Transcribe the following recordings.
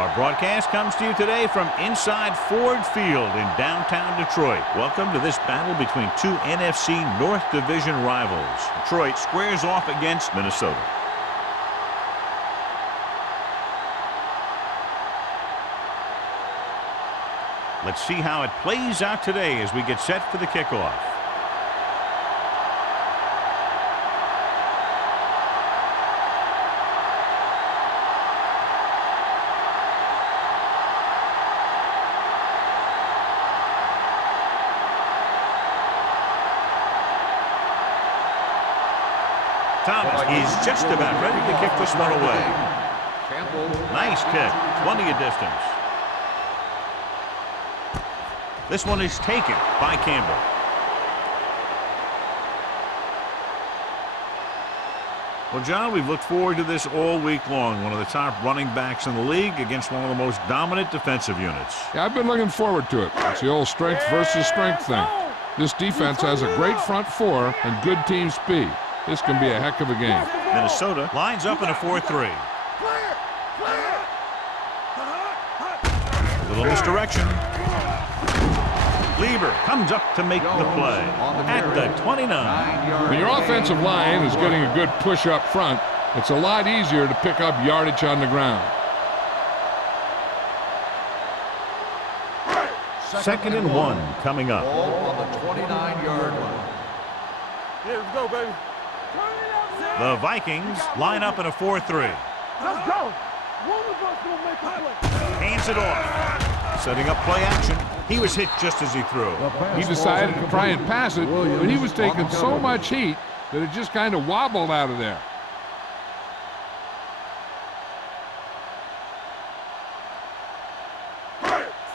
Our broadcast comes to you today from inside Ford Field in downtown Detroit. Welcome to this battle between two NFC North Division rivals. Detroit squares off against Minnesota. Let's see how it plays out today as we get set for the kickoff. Thomas, he's just about ready to kick this one away. Nice kick, plenty of distance. This one is taken by Campbell. Well, John, we've looked forward to this all week long. One of the top running backs in the league against one of the most dominant defensive units. Yeah, I've been looking forward to it. It's the old strength versus strength thing. This defense has a great front four and good team speed. This can be a heck of a game. Minnesota lines up in a 4-3. Little misdirection. Lieber comes up to make the play at the 29. When your offensive line is getting a good push up front, it's a lot easier to pick up yardage on the ground. 2nd and 1 coming up. Ball on the 29-yard line. Yeah, let's go, baby. The Vikings line up in a 4-3. Let's go. One of us will make a play. Hands it off. Setting up play action. He was hit just as he threw. He decided to try and pass it, but he was taking so much heat that it just kind of wobbled out of there.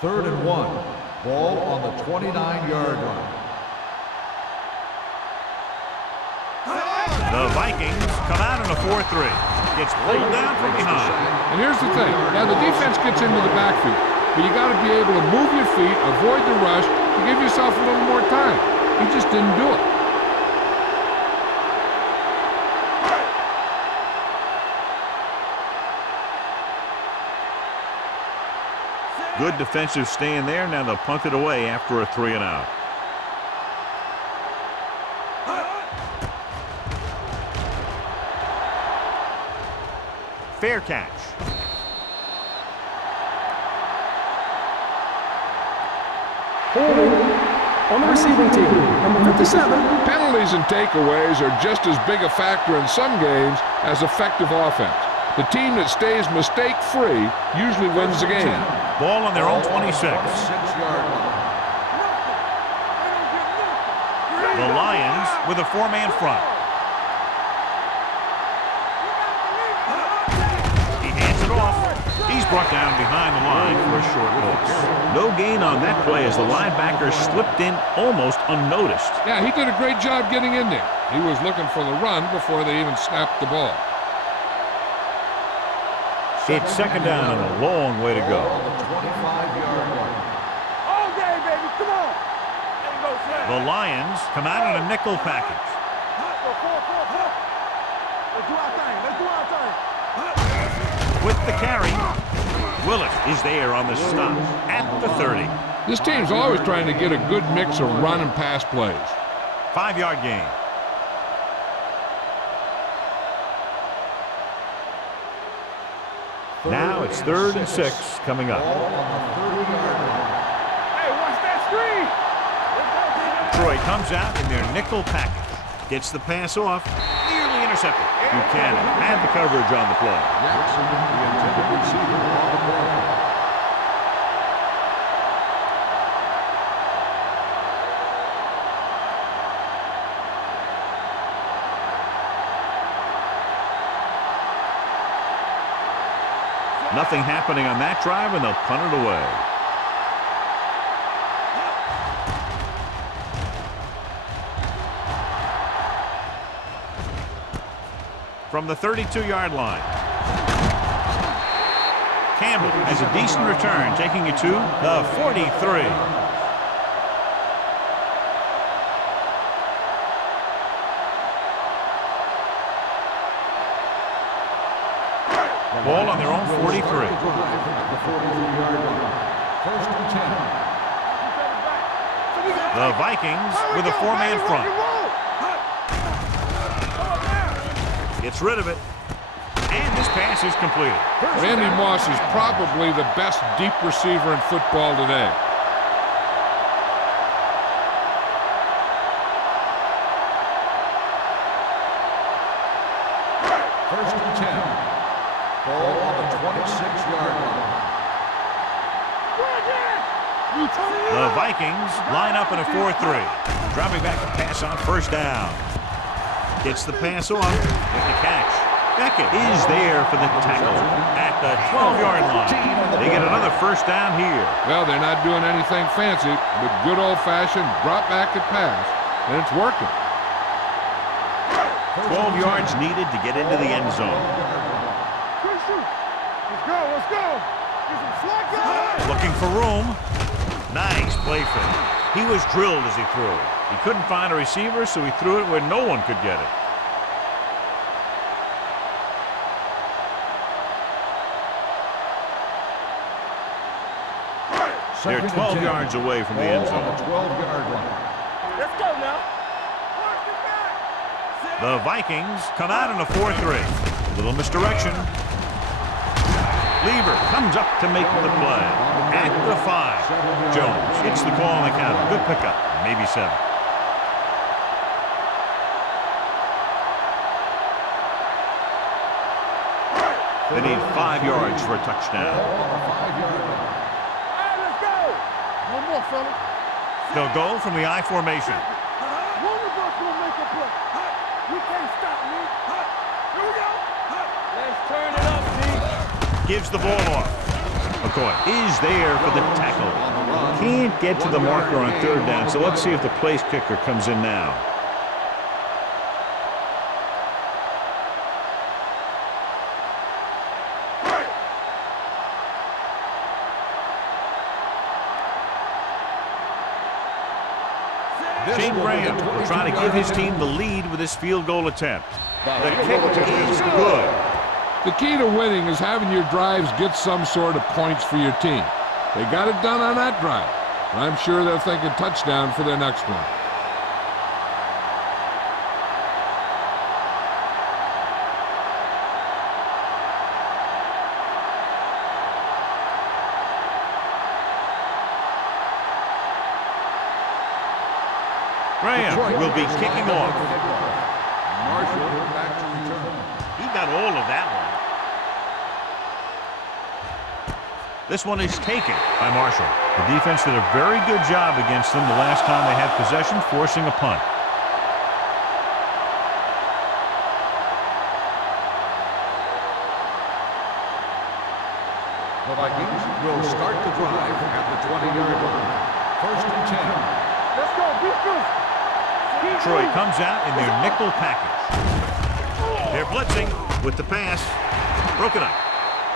Third and 1. Ball on the 29-yard line. The Vikings come out in a 4-3. Gets pulled down from behind. And here's the thing. Now, the defense gets into the backfield, but you got to be able to move your feet, avoid the rush, to give yourself a little more time. He just didn't do it. Good defensive stand there. Now they'll punt it away after a 3-and-out. Fair catch. Holding on the receiving team, number 57. Penalties and takeaways are just as big a factor in some games as effective offense. The team that stays mistake-free usually wins the game. Ball on their own 26. 26-yard line. The Lions with a 4-man front. He hands it off. He's brought down behind the line for a short loss. No gain on that play as the linebacker slipped in almost unnoticed. Yeah, he did a great job getting in there. He was looking for the run before they even snapped the ball. It's 2nd down and a long way to go. On the 25-yard line. All day, baby. Come on. There you go, Slam. The Lions come out in a nickel package. Go, 4. Let's do our thing. Let's do our thing. With the carry, Willis is there on the stop at the 30. This team's always trying to get a good mix of run and pass plays. 5-yard gain. Now it's 3rd and 6 coming up. Ball on the 30-yard line. Hey, watch that screen. Troy comes out in their nickel package. Gets the pass off. Nearly intercepted. Buchanan had the coverage on the play. Jackson, the intended receiver on the play. Nothing happening on that drive, and they'll punt it away. From the 32-yard line. Campbell has a decent return, taking it to the 43. Ball on their own 43. At the 43-yard line. First and 10. The Vikings with a four-man front. Gets rid of it. And this pass is completed. Randy Moss is probably the best deep receiver in football today. First and 10. Ball on the 26-yard line. The Vikings line up in a 4-3. Dropping back to pass on first down. Gets the pass off with the catch. Beckett is there for the tackle at the 12-yard line. They get another first down here. Well, they're not doing anything fancy, but good old-fashioned drop back and pass, and it's working. 12 yards needed to get into the end zone. Let's go, let's go. Get some slack on. Looking for room. Nice play finish. He was drilled as he threw it. He couldn't find a receiver, so he threw it where no one could get it. They're 12 yards away from the end zone. 12-yard line. Let's go now. The Vikings come out in a 4-3. Little misdirection. Lieber comes up to make the play. At the 5. Jones hits the call on the counter. Good pickup. Maybe 7. They need 5 yards for a touchdown. Let's go. One more, fella. They'll go from the I formation. One of us will make a play. You can't stop me. Here we go. Let's turn it up, D. Gives the ball off. McCoy is there for the tackle. Can't get to the marker on third down, so let's see if the place kicker comes in now. Shane Graham will try to give his team the lead with this field goal attempt. The kick is good. The key to winning is having your drives get some sort of points for your team. They got it done on that drive. I'm sure they're thinking touchdown for their next one. Graham will be kicking off. Marshall back to return. He got all of that one. This one is taken by Marshall. The defense did a very good job against them the last time they had possession, forcing a punt. The Vikings will start the drive at the 20-yard line. First and 10. Let's go, defense. Detroit comes out in their nickel package. They're blitzing with the pass. Broken up.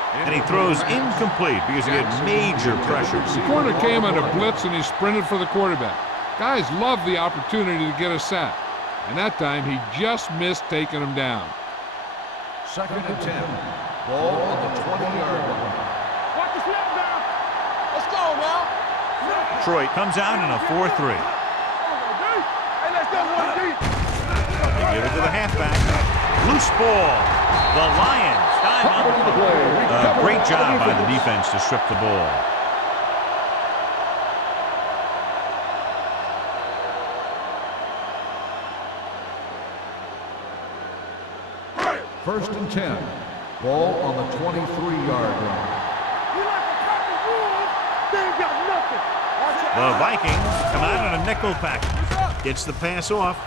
And he throws incomplete because he had major pressure. The corner came on a blitz and he sprinted for the quarterback. Guys love the opportunity to get a sack. And that time he just missed taking him down. Second and 10. Ball on the 20-yard line. Watch the snap down. Let's go now. Detroit comes out in a 4-3. Hey, let's go, 1D. They give it to the halfback. Loose ball. The Lions time up. Great job by the defense to strip the ball. First and 10. Ball on the 23-yard line. You like the cotton wolves? They ain't got nothing. The Vikings come out in a nickel package. Gets the pass off.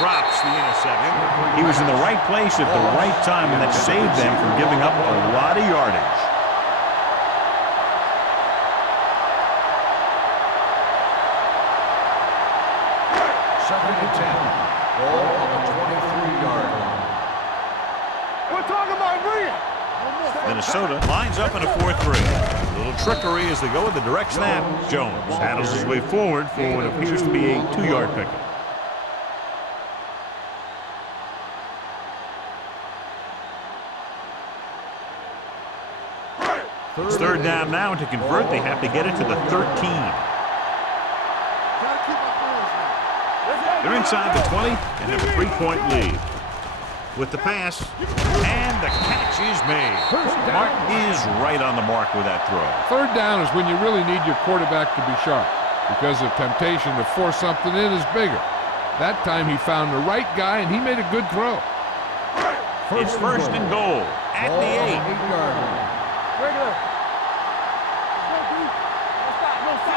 Drops the interception. He was in the right place at the right time, and that saved them from giving up a lot of yardage. Second and 10. Ball on the 23-yard line. We're talking about real. Minnesota lines up in a 4-3. A little trickery as they go with the direct snap. Jones handles his way forward for what appears to be a 2-yard pickup. It's third down now, and to convert, they have to get it to the 13. They're inside the 20 and have a 3-point lead. With the pass, and the catch is made. Martin is right on the mark with that throw. Third down is when you really need your quarterback to be sharp because the temptation to force something in is bigger. That time he found the right guy, and he made a good throw. It's first and goal at the 8.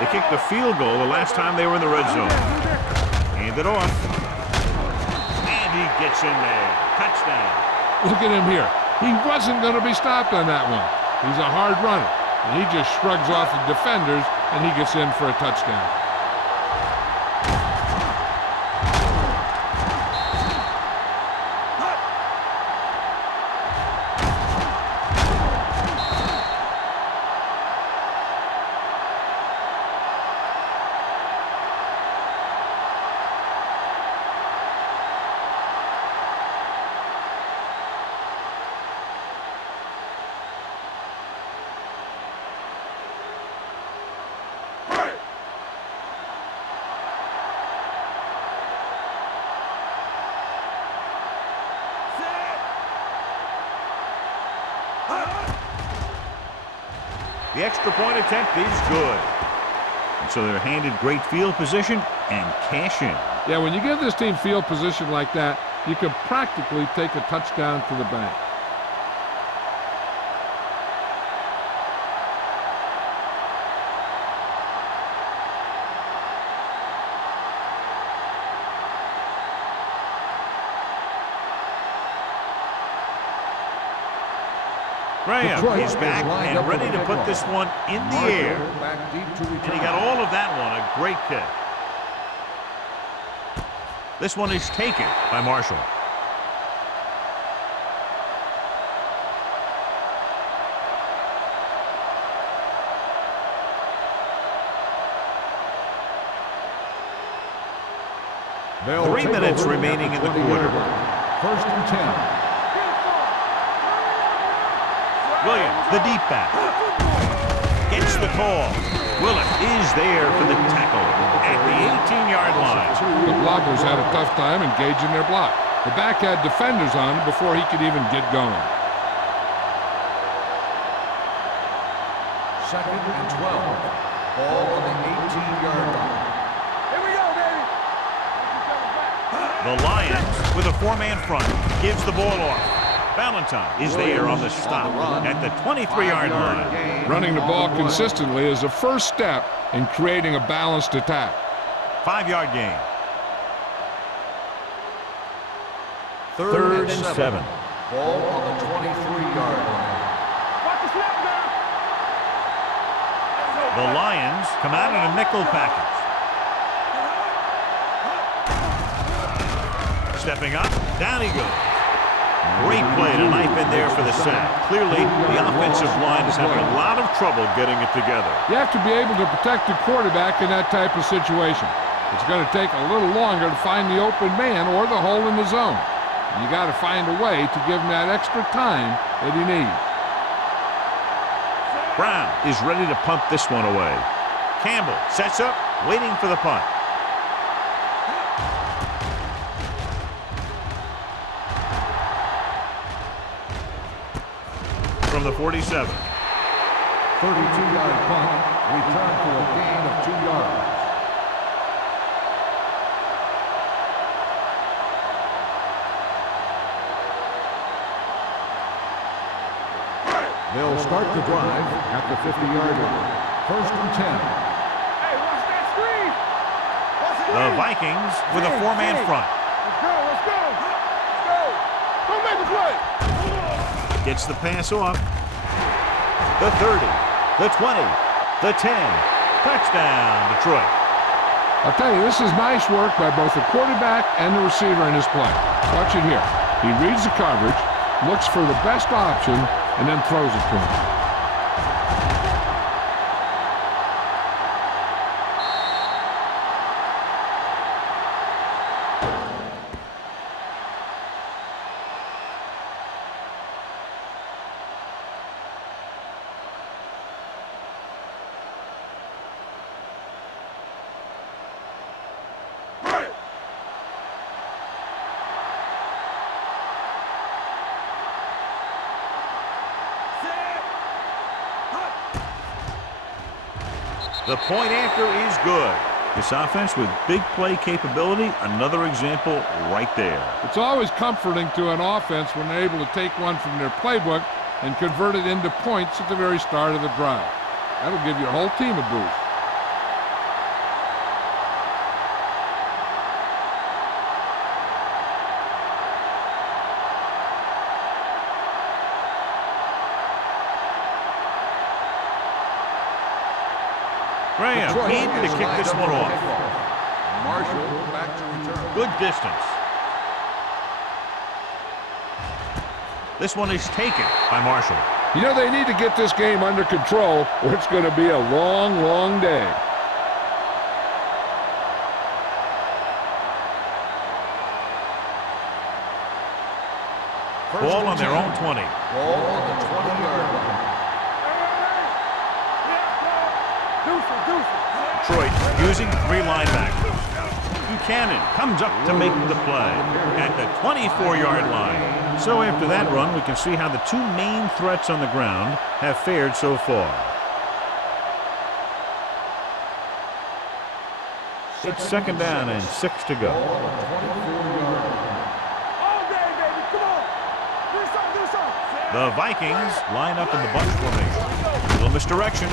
They kicked the field goal the last time they were in the red zone. Hand it off. And he gets in there. Touchdown. Look at him here. He wasn't going to be stopped on that one. He's a hard runner, and he just shrugs off the defenders, and he gets in for a touchdown. The extra point attempt is good. And so they're handed great field position and cash in. Yeah, when you give this team field position like that, you can practically take a touchdown to the bank. Graham is back and ready to put this one in the air. And he got all of that one. A great kick. This one is taken by Marshall. They'll 3 minutes take over remaining at in the quarter. First and 10. Williams, the deep back, gets the call. Willett is there for the tackle at the 18-yard line. The blockers had a tough time engaging their block. The back had defenders on him before he could even get going. Second and 12. Ball on the 18-yard line. Here we go, baby. The Lions, with a 4-man front, gives the ball off. Valentine is there on the stop at the 23-yard line. Running the ball consistently is the first step in creating a balanced attack. 5-yard gain. Third and 7. Ball on the 23-yard line. Watch the snap now. The Lions come out in a nickel package. Stepping up, down he goes. Great play to knife in there for the sack. Clearly, the offensive line is having a lot of trouble getting it together. You have to be able to protect your quarterback in that type of situation. It's going to take a little longer to find the open man or the hole in the zone. You got to find a way to give him that extra time that he needs. Brown is ready to punt this one away. Campbell sets up, waiting for the punt. From the 47. 32-yard punt. Return for a gain of 2 yards. They'll start the drive at the 50-yard line. First and 10. Hey, watch that screen. Watch the The Vikings with a 4-man front. Let's go, let's go. Let's go. Don't make a play. Gets the pass off. The 30, the 20, the 10. Touchdown, Detroit. I'll tell you, this is nice work by both the quarterback and the receiver in his play. Watch it here. He reads the coverage, looks for the best option, and then throws it to him. The point after is good. This offense with big play capability, another example right there. It's always comforting to an offense when they're able to take one from their playbook and convert it into points at the very start of the drive. That'll give your whole team a boost. Graham needing to kick this one off. Marshall back to return. Good distance. This one is taken by Marshall. You know, they need to get this game under control or it's going to be a long, long day. Ball on their own 20. Ball on the 20-yard line. Detroit using 3 linebackers. Buchanan comes up to make the play at the 24-yard line. So after that run, we can see how the 2 main threats on the ground have fared so far. It's second down and 6 to go. The Vikings line up in the bunch formation. Little misdirection.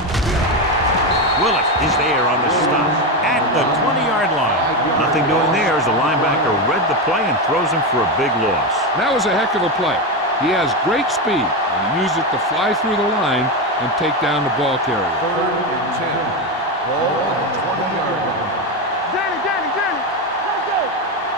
Willis is there on the stop at the 20-yard line. Nothing doing there as the linebacker read the play and throws him for a big loss. That was a heck of a play. He has great speed, and he used it to fly through the line and take down the ball carrier. 3rd and 10. Ball on the 20-yard line. Danny, let's go.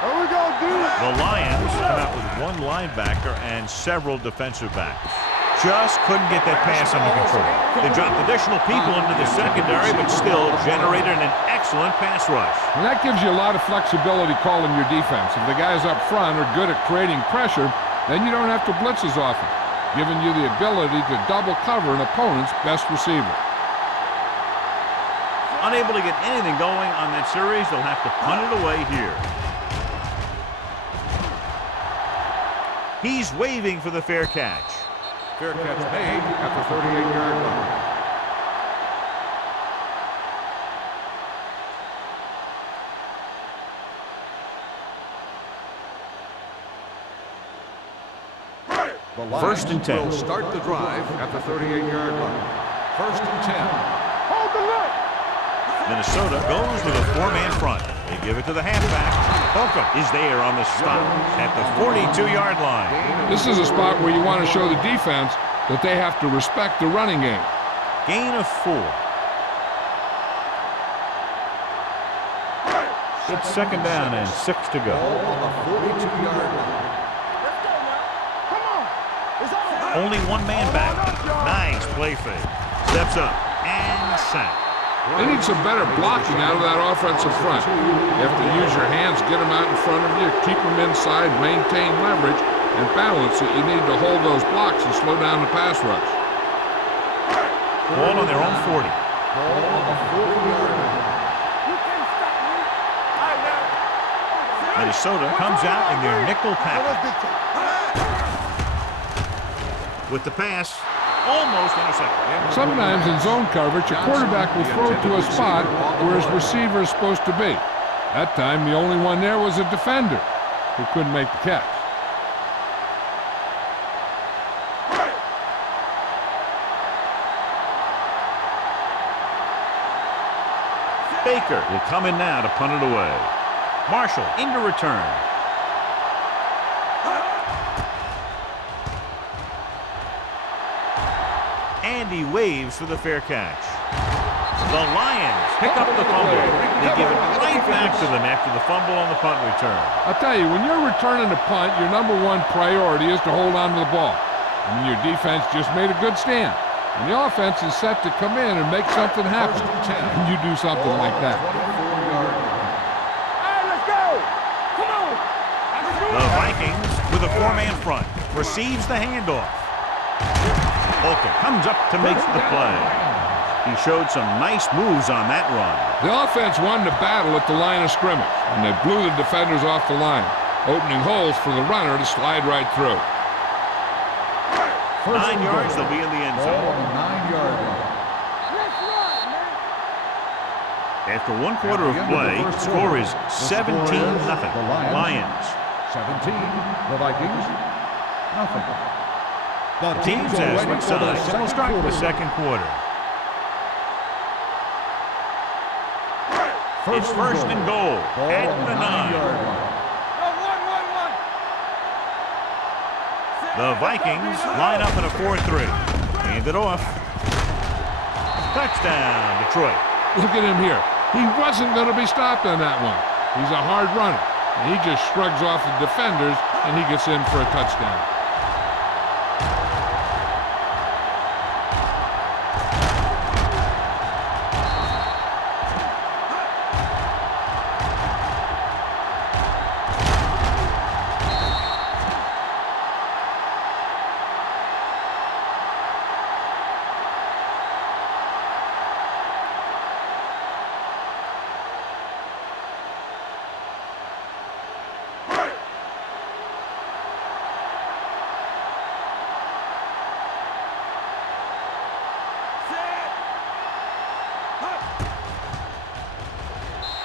Here we go, dude. The Lions come out with 1 linebacker and several defensive backs. Just couldn't get that pass under control. They dropped additional people into the secondary, but still generated an excellent pass rush. And that gives you a lot of flexibility calling your defense. If the guys up front are good at creating pressure, then you don't have to blitz as often, giving you the ability to double cover an opponent's best receiver. Unable to get anything going on that series, they'll have to punt it away here. He's waving for the fair catch. Fair catch made at the 38-yard line. The Lions 1st and 10. will start the drive at the 38-yard line. 1st and 10. Hold the look. Minnesota goes with a 4-man front. They give it to the halfback. Holcomb is there on the stop at the 42-yard line. This is a spot where you want to show the defense that they have to respect the running game. Gain of 4. It's second down and 6 to go. Ball on the 42-yard line. Only 1 man back. Nice play fake. Steps up and sack. They need some better blocking out of that offensive front. You have to use your hands, get them out in front of you, keep them inside, maintain leverage, and balance it. You need to hold those blocks and slow down the pass rush. Ball on their own 40. Ball on the 40-yard line. Minnesota comes out in their nickel package. With the pass, almost intercepted. Sometimes in zone coverage, a quarterback will throw it to a spot where his receiver is supposed to be. That time, the only one there was a defender who couldn't make the catch. Baker will come in now to punt it away. Marshall into return. And he waves for the fair catch. The Lions pick up the fumble. They give it right back to them after the fumble on the punt return. I'll tell you, when you're returning the punt, your number 1 priority is to hold on to the ball. I mean, your defense just made a good stand. And the offense is set to come in and make something happen. And you do something like that. The Vikings with a 4-man front receives the handoff. Holcomb comes up to make the play. He showed some nice moves on that run. The offense won the battle at the line of scrimmage, and they blew the defenders off the line, opening holes for the runner to slide right through. 9 yards, they'll be in the end zone. Ball on the 9-yard line. After one quarter of play, the score is 17-0. Lions. 17, the Vikings, nothing. The teams have switched sides and will start the second quarter. It's first and goal at the 9. The Vikings line up in a 4-3. Hand it off. Touchdown, Detroit. Look at him here. He wasn't going to be stopped on that one. He's a hard runner. And he just shrugs off the defenders, and he gets in for a touchdown.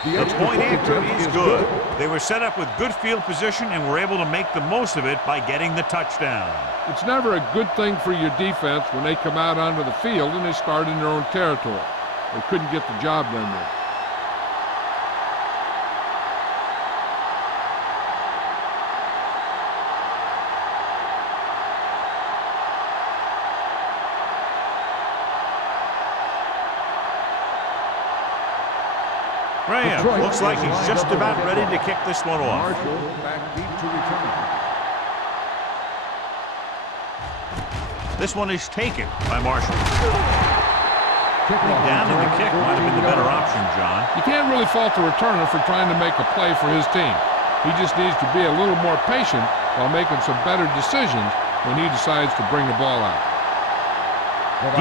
The point after is good. They were set up with good field position and were able to make the most of it by getting the touchdown. It's never a good thing for your defense when they come out onto the field and they start in their own territory. They couldn't get the job done there. Graham looks like he's just about ready to kick this one off. Back deep to return. This one is taken by Marshall. Down in the kick might have been the better option, John. You can't really fault the returner for trying to make a play for his team. He just needs to be a little more patient while making some better decisions when he decides to bring the ball out.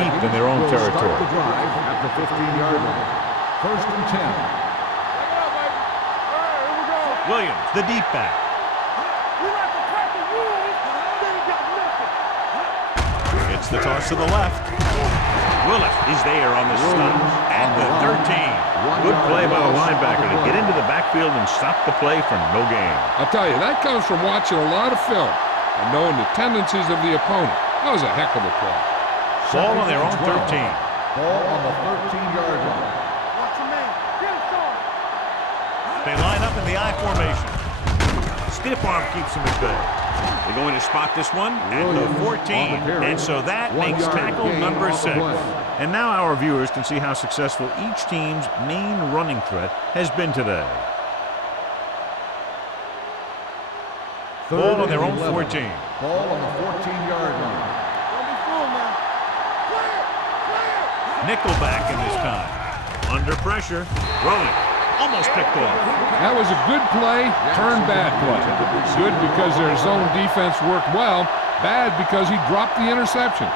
Deep in their own territory. Start the drive at the 15-yard line. First and 10. Williams, the deep back. It's the toss to the left. Willis is there on the stop at the 13. Good play by the linebacker to get into the backfield and stop the play for no gain. I'll tell you, that comes from watching a lot of film and knowing the tendencies of the opponent. That was a heck of a play. Ball on their own 13. Ball on the 13-yard line. They line up in the I formation. Stiff arm keeps them at bay. They're going to spot this one at the 14. And so that makes tackle number 6. And now our viewers can see how successful each team's main running threat has been today. Ball on their own 14. Ball on the 14-yard line. Nickelback in this time. Under pressure. Rolling. Almost picked off. That was a good play, turned bad play. Good because their zone defense worked well. Bad because he dropped the interception.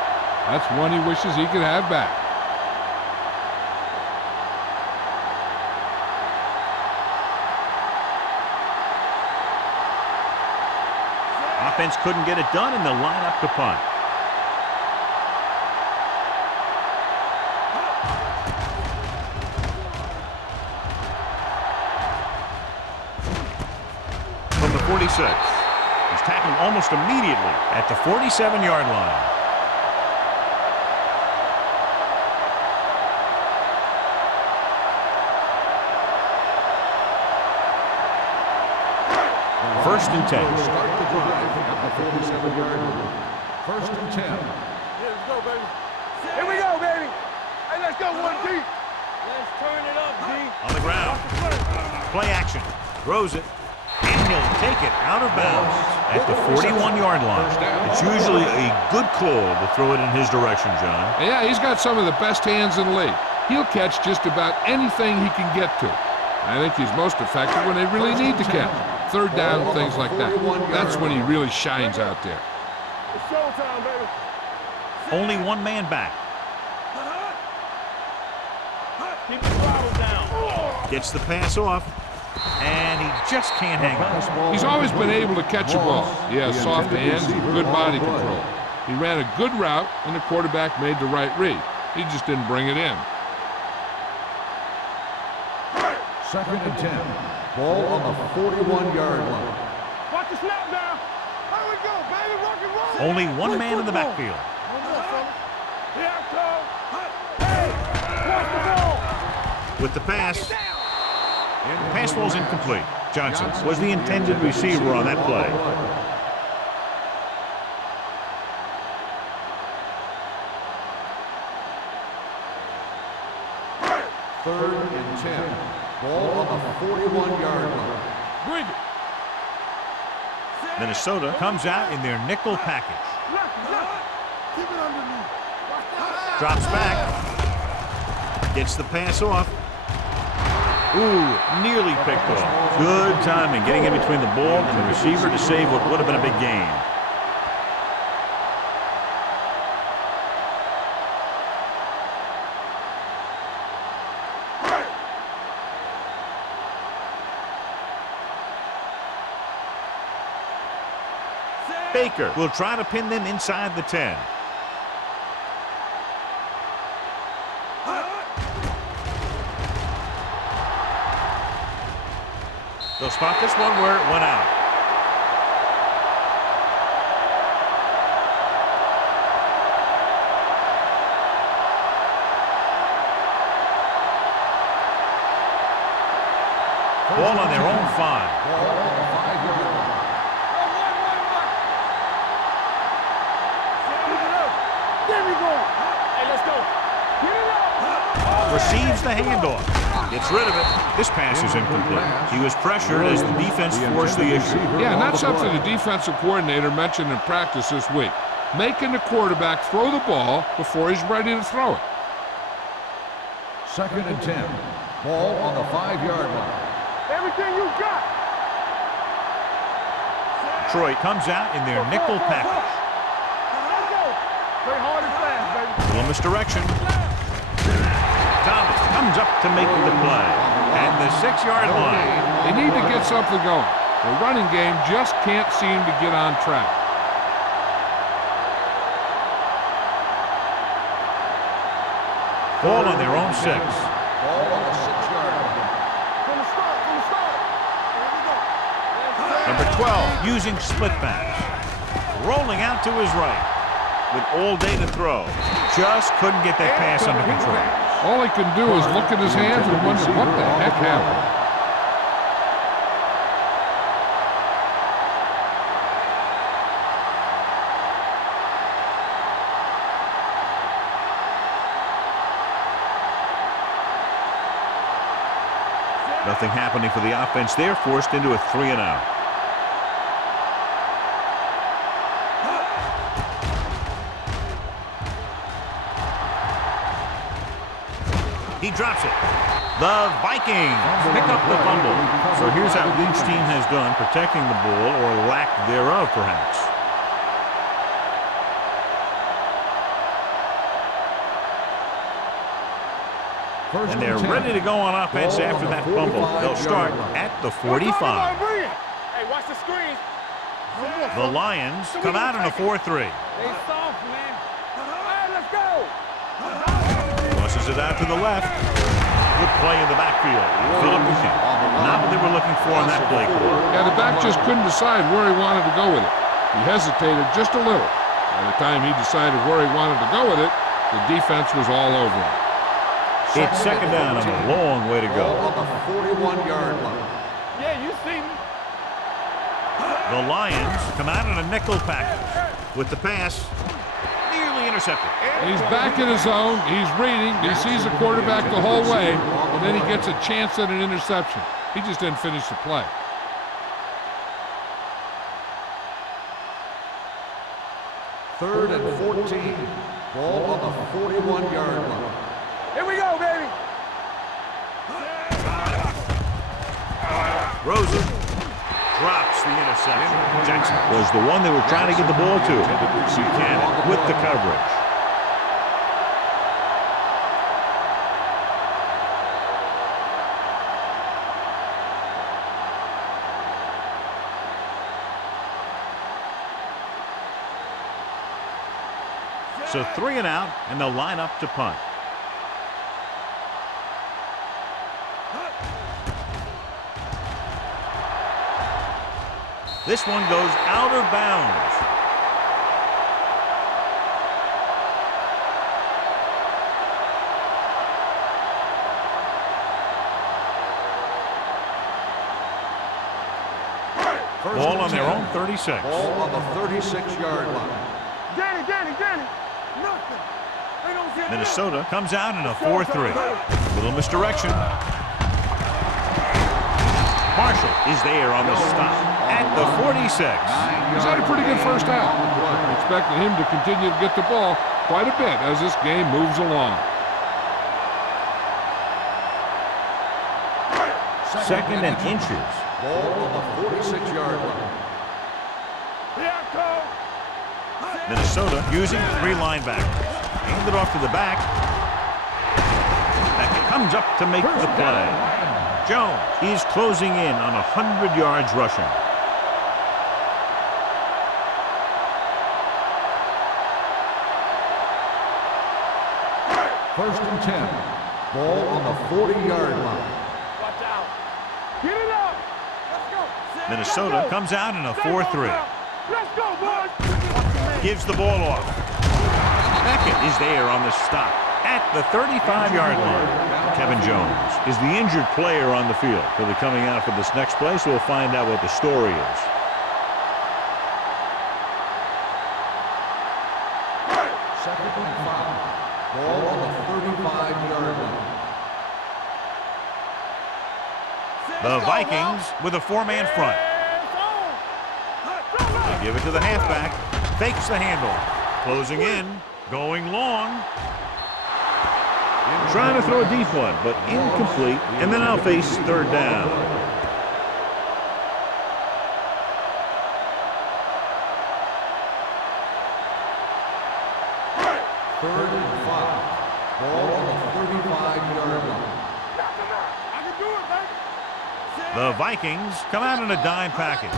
That's one he wishes he could have back. Offense couldn't get it done, and they'll line up to punt. From the 46. He's tackled almost immediately at the 47-yard line. First and 10. Start the drive at the 47-yard line. First and 10. Let's go, baby. Here we go, baby. Hey, let's go, 1D. Let's turn it up, D. On the ground. Play action. Throws it. And he'll take it out of bounds at the 41-yard line. It's usually a good call to throw it in his direction, John. Yeah, he's got some of the best hands in the league. He'll catch just about anything he can get to. I think he's most effective when they really need to catch. Third down, things like that. That's when he really shines out there. It's showtime, baby. Only one man back. Keep the throttle down. Gets the pass off. And he just can't hang on. He's always been able to catch a ball. He has soft hands and good body control. He ran a good route, and the quarterback made the right read. He just didn't bring it in. Second and 10. Ball on the 41-yard line. Watch the snap now. Here we go, baby. Rock and roll. Only one man in the backfield. Here I come. Hey, watch the ball. With the pass. The pass ball's incomplete. Johnson was the intended receiver on that play. Third and 10. Ball on the 41-yard line. Bring it. Minnesota comes out in their nickel package. Keep it underneath. Drops back. Gets the pass off. Ooh, nearly picked off. Good timing, getting in between the ball and the receiver to save what would have been a big gain. Baker will try to pin them inside the 10. They'll spot this one where it went out. Ball on their own 5. Ball on the 5-yard line. There we go. Hey, let's go. Get it up. Receives the handoff. Gets rid of it. This pass is incomplete. He was pressured as the defense forced the issue. Yeah, and that's something the defensive coordinator mentioned in practice this week. Making the quarterback throw the ball before he's ready to throw it. Second and 10. Ball on the 5-yard line. Everything you got. Detroit comes out in their nickel package. Let's go. Play hard and fast, baby. Little misdirection. Thomas comes up to make the play. At the 6-yard line. They need to get something going. The running game just can't seem to get on track. Ball on their own 6. Ball on the 6-yard line. From the start. Here we go. Number 12 using split backs. Rolling out to his right. With all day to throw. Just couldn't get that pass under control. All he can do is look at his hands and wonder what the heck happened. Nothing happening for the offense there, forced into a 3-and-out. He drops it. The Vikings pick up the fumble. So here's how each team has done protecting the ball, or lack thereof, perhaps. And they're ready to go on offense after that fumble. They'll start at the 45. Hey, watch the screen. The Lions come out in a 4-3. They soft, man. Hey, let's go. Tosses it out to the left. Good play in the backfield. Fill up the gap. Not what they were looking for on that play call. Yeah, the back just couldn't decide where he wanted to go with it. He hesitated just a little. By the time he decided where he wanted to go with it, the defense was all over him. It's second down and a long way to go. Ball on the 41-yard line. Yeah, you see me. The Lions come out in a nickel package. With the pass, nearly intercepted. He's back in his zone. He's reading. He sees the quarterback the whole way, and then he gets a chance at an interception. He just didn't finish the play. Third and 14. Ball on the 41-yard line. Here we go, baby. Rosen drops the interception. Jackson was the one they were trying to get the ball to. Buchanan with the coverage. So 3-and-out, and they'll line up to punt. This one goes out of bounds. Ball on their own 36. Ball on the 36-yard line. Danny. Nothing. They don't get Minnesota comes out in a 4-3. Little misdirection. Marshall is there on the stop at the 46. He's had a pretty good first half. Expecting him to continue to get the ball quite a bit as this game moves along. Second and inches. Ball on the 46-yard line. Minnesota using 3 linebackers. Hand it off to the back. That comes up to make the play. Jones is closing in on 100 yards rushing. First and 10. Ball on the 40-yard line. Watch out. Get it up. Let's go. Minnesota comes out in a 4-3. Let's go, boys. Gives the ball off. Beckett is there on the stop at the 35-yard line. Kevin Jones is the injured player on the field. He'll be coming out for this next play, so we'll find out what the story is. Second and 5. Ball on the 35-yard line. The Vikings with a 4-man front. They give it to the halfback. Fakes the handoff. Closing in. Going long. Trying to throw a deep one, but incomplete. And then I'll face third down. Third and 5. Ball on the 35-yard line. I can do it, baby. The Vikings come out in a dime package.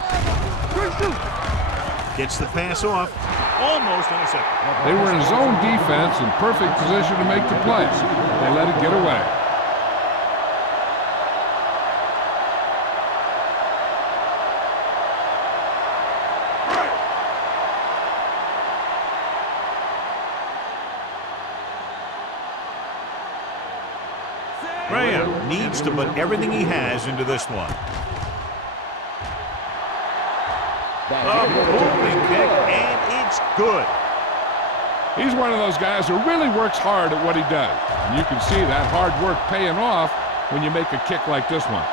Gets the pass off. Almost intercepted. They were in zone defense in perfect position to make the play. They let it get away. Graham needs to put everything he has into this one. A holding kick, and it's good. He's one of those guys who really works hard at what he does. And you can see that hard work paying off when you make a kick like this one.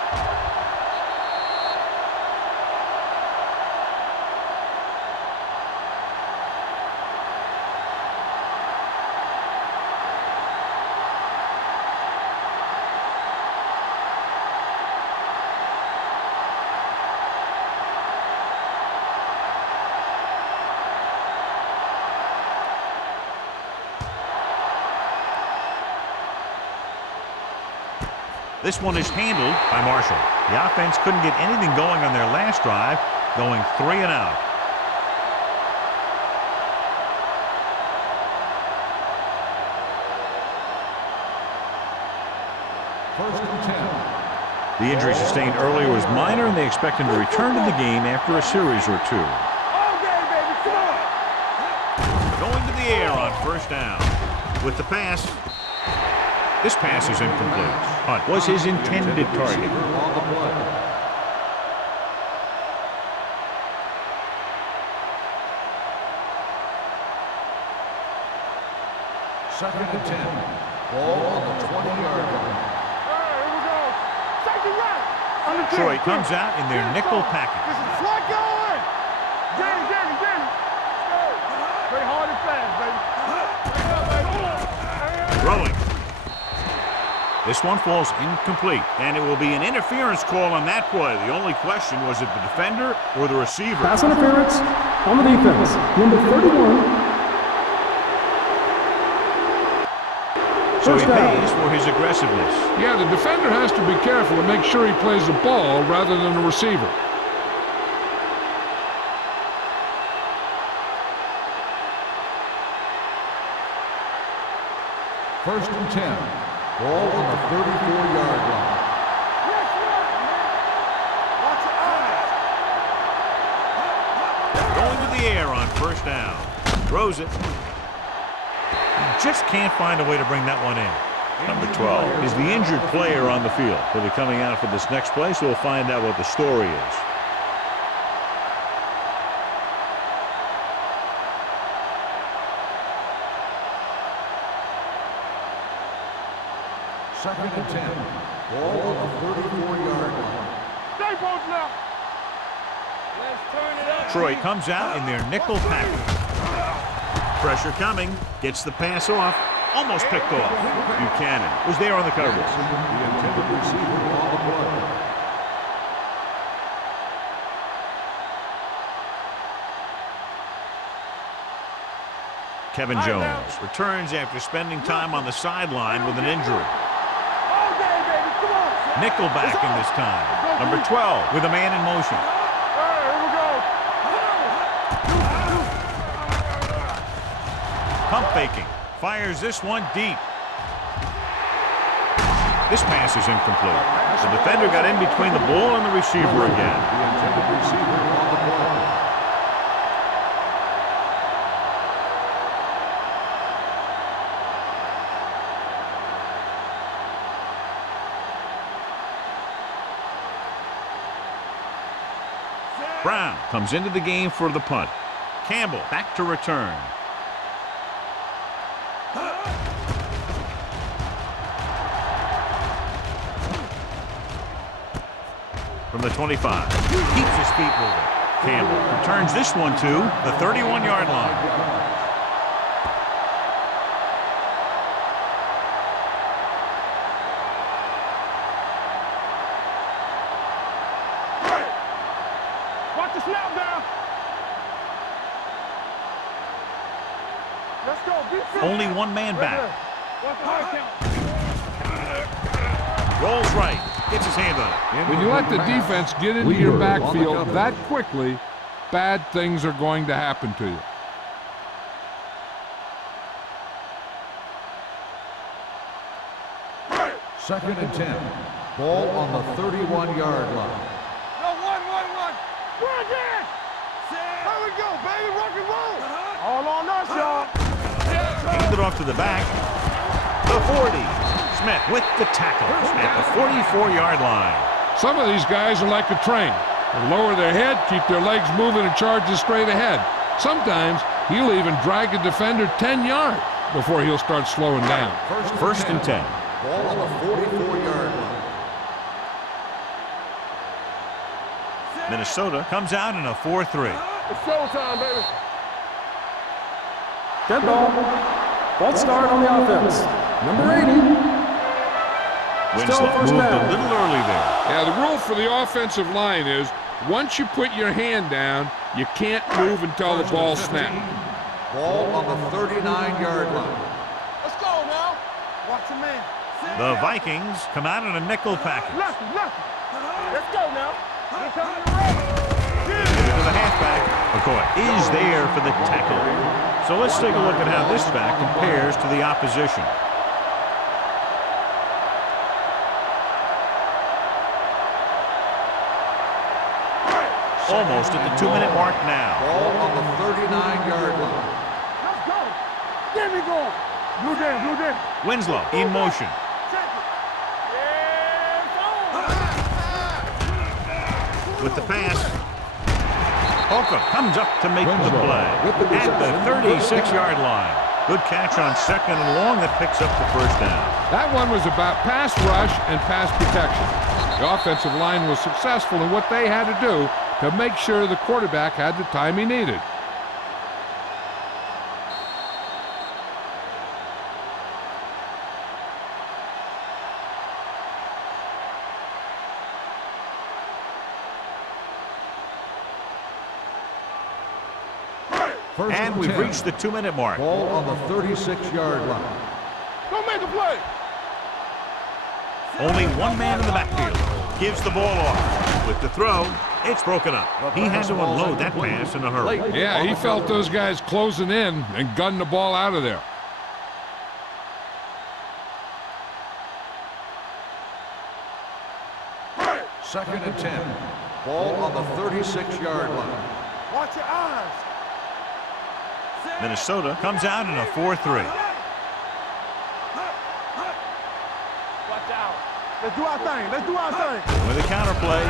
This one is handled by Marshall. The offense couldn't get anything going on their last drive, going 3 and out. First and 10. The injury sustained earlier was minor, and they expect him to return to the game after a series or 2. All day, baby. Come on. Going to the air on first down. With the pass. This pass is incomplete. Hunt was his intended target. On the play. Second and 10. Ball on the 20-yard line. Here we go. Safety right. On the Troy comes out in their nickel package. This is slot going. Danny. Play hard and fast, baby. Throwing. This one falls incomplete, and it will be an interference call on that play. The only question was it the defender or the receiver. Pass interference on the defense. Number 31. So he First down. pays for his aggressiveness. Yeah, the defender has to be careful to make sure he plays the ball rather than the receiver. First and 10. Ball on the 34-yard line. Watch your eyes. on first down. Throws it. Just can't find a way to bring that one in. Number 12 is the injured player on the field. He'll be coming out for this next play, so we'll find out what the story is. Second and 10. Ball on the 34-yard line. Stay both now. Let's turn it up. Troy comes out in their nickel package. Pressure coming. Gets the pass off. Almost picked off. Buchanan was there on the coverage. The intended receiver on the play. Kevin Jones returns after spending time on the sideline with an injury. All day, baby. Come on. Nickelback in this time. Number 12 with a man in motion. Here we go. Pump faking. Fires this one deep. This pass is incomplete. The defender got in between the ball and the receiver again. The intended receiver on the play. Brown comes into the game for the punt. Campbell back to return. From the 25. Keeps his feet moving. Campbell returns this one to the 31-yard line. Watch the snap down. Let's go. Only one man back. Watch the high count. Rolls right. Gets his hand on it. When you let the defense get into your backfield that quickly, bad things are going to happen to you. Second and 10. Ball on the 31-yard line. No, one. We're again. There we go, baby. Rock and roll. All on us, y'all. Hand it off to the back. The 40. Smith with the tackle at the 44-yard line. Some of these guys are like a train. They lower their head, keep their legs moving, and charge straight ahead. Sometimes he'll even drag a defender 10 yards before he'll start slowing down. First and 10. Ball on the 44-yard line. Minnesota comes out in a 4-3. It's showtime, baby. Dead ball. False start on the offense. Number 80. Winslow moved a little early there. Yeah, the rule for the offensive line is once you put your hand down, you can't move until the ball snaps. Ball on the 39-yard line. Let's go now. Watch your man. The Vikings come out in a nickel package. Let's go now. Here comes the red. Give it to the halfback. McCoy is there for the tackle. So let's take a look at how this back compares to the opposition. Almost at the 2-minute mark now. Ball on the 39-yard line. Let's go. There we go. Blue day. Winslow in motion. Check it. Yeah, With the pass. Holcomb comes up to make the play at the 36-yard line. Good catch on second and long that picks up the first down. That one was about pass rush and pass protection. The offensive line was successful in what they had to do to make sure the quarterback had the time he needed. And we've reached the 2-minute mark. Ball on the 36-yard line. Don't make a play. Only one man in the backfield. Gives the ball off. With the throw, it's broken up. He had to unload that pass in a hurry. Yeah, he felt those guys closing in and gunned the ball out of there. Second and 10. Ball on the 36-yard line. Watch your eyes. Minnesota comes out in a 4-3. Watch out. Let's do our thing. Let's do our thing. With a counter play.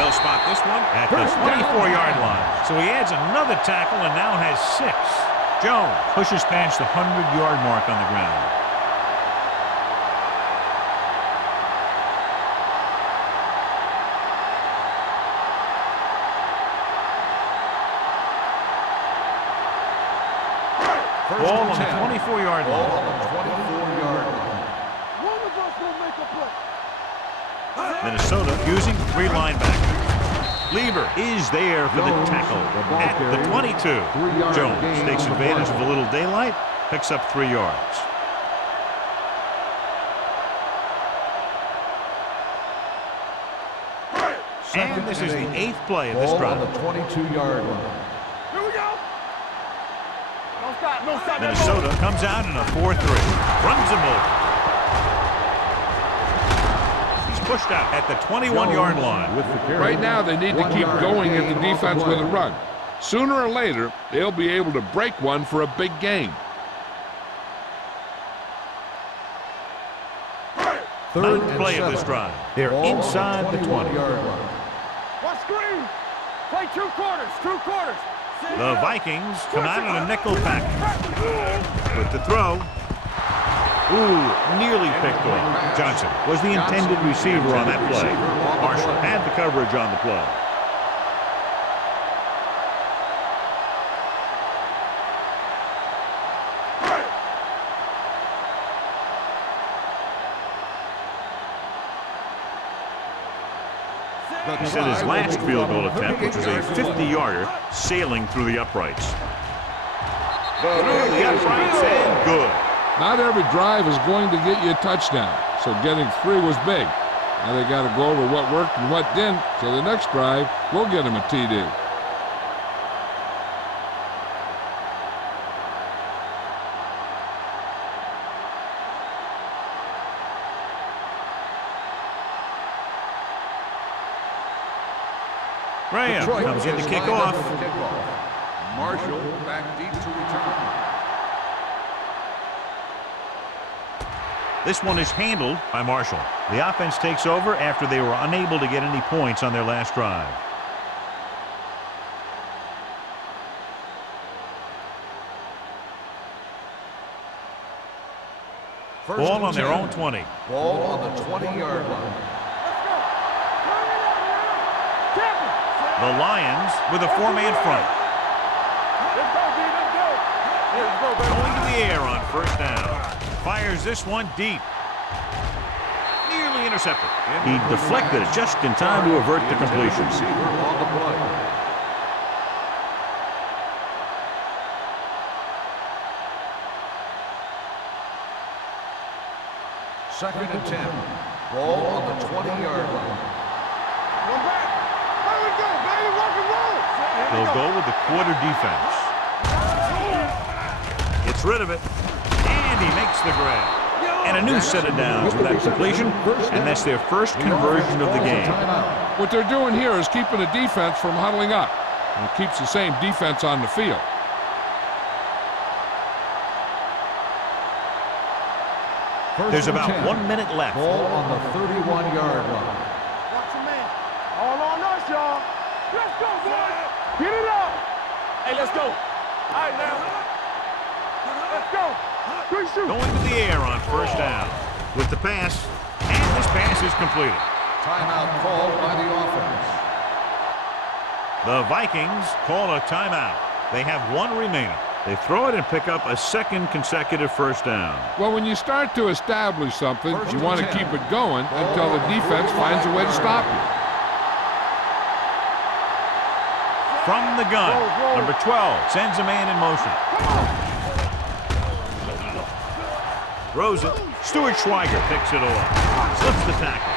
They'll spot this one at the 24-yard line. So he adds another tackle and now has 6. Jones pushes past the 100-yard mark on the ground. Ball on the 24-yard line. Ball on the 24-yard line. One of us will make a play. Minnesota using 3 linebackers. Lieber is there for the tackle at the 22. Jones takes advantage of a little daylight, picks up 3 yards. And this is the 8th play of this drive. Ball on the 22-yard line. Here we go. Don't stop. Don't stop. Minnesota comes out in a 4-3. Runs him over. He's pushed out at the 21-yard line. Right now, they need to keep going at the defense with a run. Sooner or later, they'll be able to break one for a big gain. 9th play of this drive. They're inside the 20. Watch screen. Play 2 quarters. 2 quarters. The Vikings come out in a nickel package. With the throw. Ooh, nearly picked off. Johnson was the intended receiver on that play. Marshall had the coverage on the play. He set his last field goal attempt, which was a 50-yarder, sailing through the uprights. Through the uprights and good. Not every drive is going to get you a touchdown, so getting 3 was big. Now they got to go over what worked and what didn't, so the next drive will get them a TD. Graham comes in to kick off. Marshall back deep to return. This one is handled by Marshall. The offense takes over after they were unable to get any points on their last drive. Ball on their own 20. Ball on the 20-yard line. The Lions with a 4-man front. Let's go, D. Let's go. Let's go, baby. Going to the air on 1st down. Fires this one deep. Nearly intercepted. He deflected it just in time to avert the completion. Receiver on the play. Second and 10. Ball on the 20-yard line. One back. There we go, baby. Rock and roll. They'll go with the quarter defense. Gets rid of it. And he makes the grab. And a new set of downs with that completion. And that's their first conversion of the game. What they're doing here is keeping the defense from huddling up. And it keeps the same defense on the field. There's about 1 minute left. Ball on the 31-yard line. Watch your man. All on us, y'all. Let's go, boys. Get it up. Hey, let's go. All right, now. Let's go. Good shoot. Going to the air on 1st down. With the pass. And this pass is completed. Timeout called by the offense. The Vikings call a timeout. They have 1 remaining. They throw it and pick up a 2nd consecutive 1st down. Well, when you start to establish something, you want to keep it going until the defense finds a way to stop you. From the gun, number 12 sends a man in motion. Throws it. Stuart Schweiger picks it off. Slips the tackle.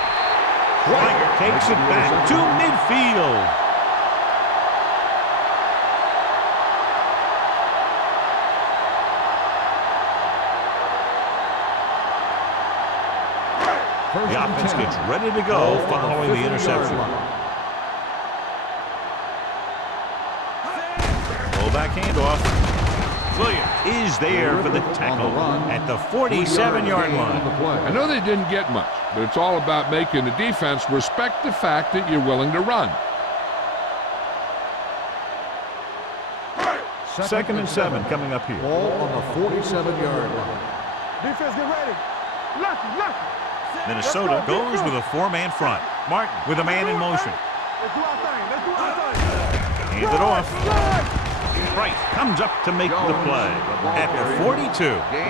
Schweiger takes it back to midfield. The offense gets ready to go following the interception. quarterback handoff. Williams is there for the tackle at the 47-yard line. I know they didn't get much, but it's all about making the defense respect the fact that you're willing to run. 2nd and 7 coming up here. Ball on the 47-yard line. Defense, get ready. Lucky. Minnesota goes with a 4-man front. Martin with a man in motion. Let's do our thing. Hands it off. Price comes up to make the play at the 42.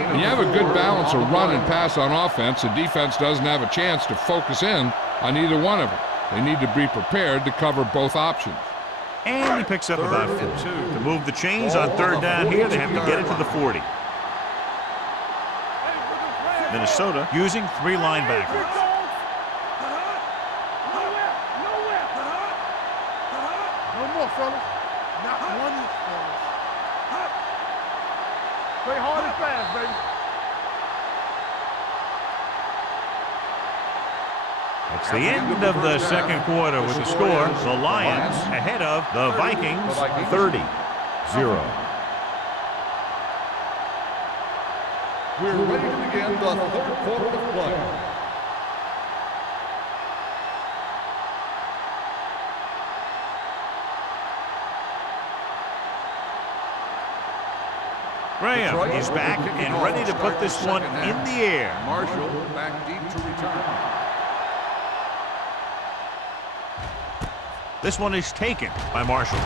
When you have a good balance of run and pass on offense, the defense doesn't have a chance to focus in on either one of them. They need to be prepared to cover both options. And he picks up about 4. To move the chains on 3rd down here, they have to get it to the 40. Minnesota using 3 linebackers. No more, fellas. Not one, fellas. Play hard and fast, baby. It's the end of the 2nd quarter with the score. The Lions ahead of the Vikings 30-0. We're ready to begin the 3rd quarter of play. Graham is back and ready to put this one in the air. Marshall back deep to return. This one is taken by Marshall.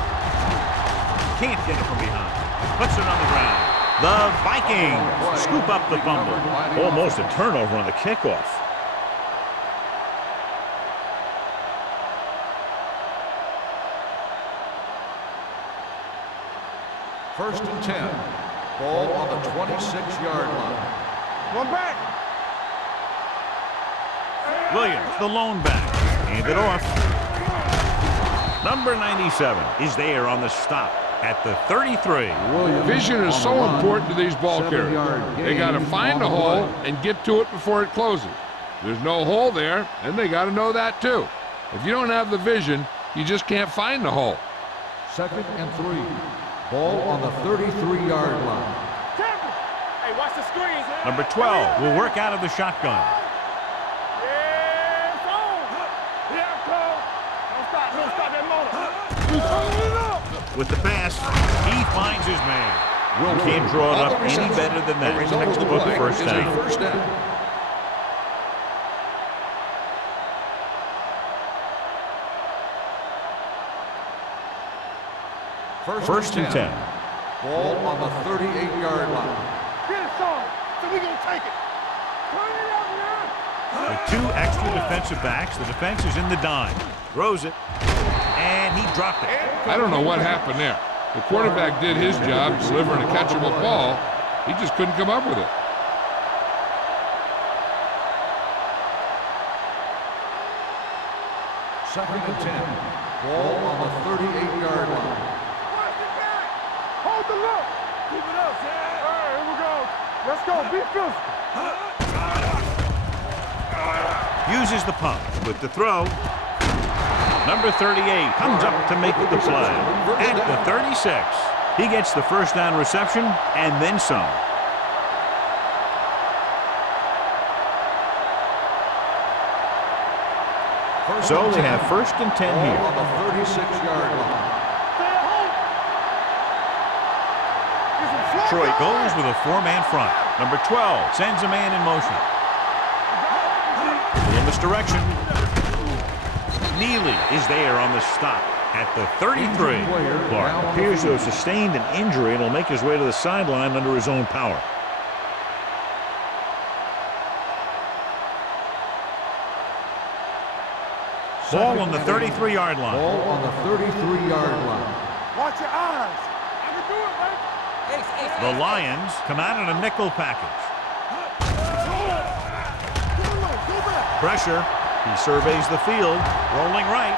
Can't get it from behind. Puts it on the ground. The Vikings scoop up the fumble. Almost a turnover on the kickoff. First and 10. Ball on the 26-yard line. One back. Williams, the lone back. Hand it off. Number 97 is there on the stop at the 33. Vision is so important to these ball carriers. They got to find a hole and get to it before it closes. There's no hole there, and they got to know that too. If you don't have the vision, you just can't find the hole. 2nd and 3. Ball on the 33-yard line. Hey, watch the screen. Number 12 will work out of the shotgun. Yeah, it's on. Yeah, Cole. Don't stop that motor. He's turning it up. With the pass, he finds his man. Can't draw it up any better than that. Textbook first down. First and 10. Ball on the 38-yard line. Get it, son. So we gonna take it. Turn it up now. With 2 extra defensive backs, the defense is in the dime. Throws it, and he dropped it. I don't know what happened there. The quarterback did his job delivering a catchable ball. He just couldn't come up with it. Second and 10. Ball on the 38-yard line. Hold the look. Keep it up, Sam. All right, here we go. Let's go. Be physical. Uses the pump with the throw. Number 38 comes up to make the play at the 36. He gets the first down reception and then some. So they have first and 10 here. On the 36-yard line. Detroit goes with a 4-man front. Number 12 sends a man in motion. In this direction. Neely is there on the stop at the 33. Clark appears to have sustained an injury and will make his way to the sideline under his own power. Ball on the 33-yard line. Ball on the 33-yard line. Watch your eyes. I can do it, man. The Lions come out in a nickel package. Pressure. He surveys the field, rolling right.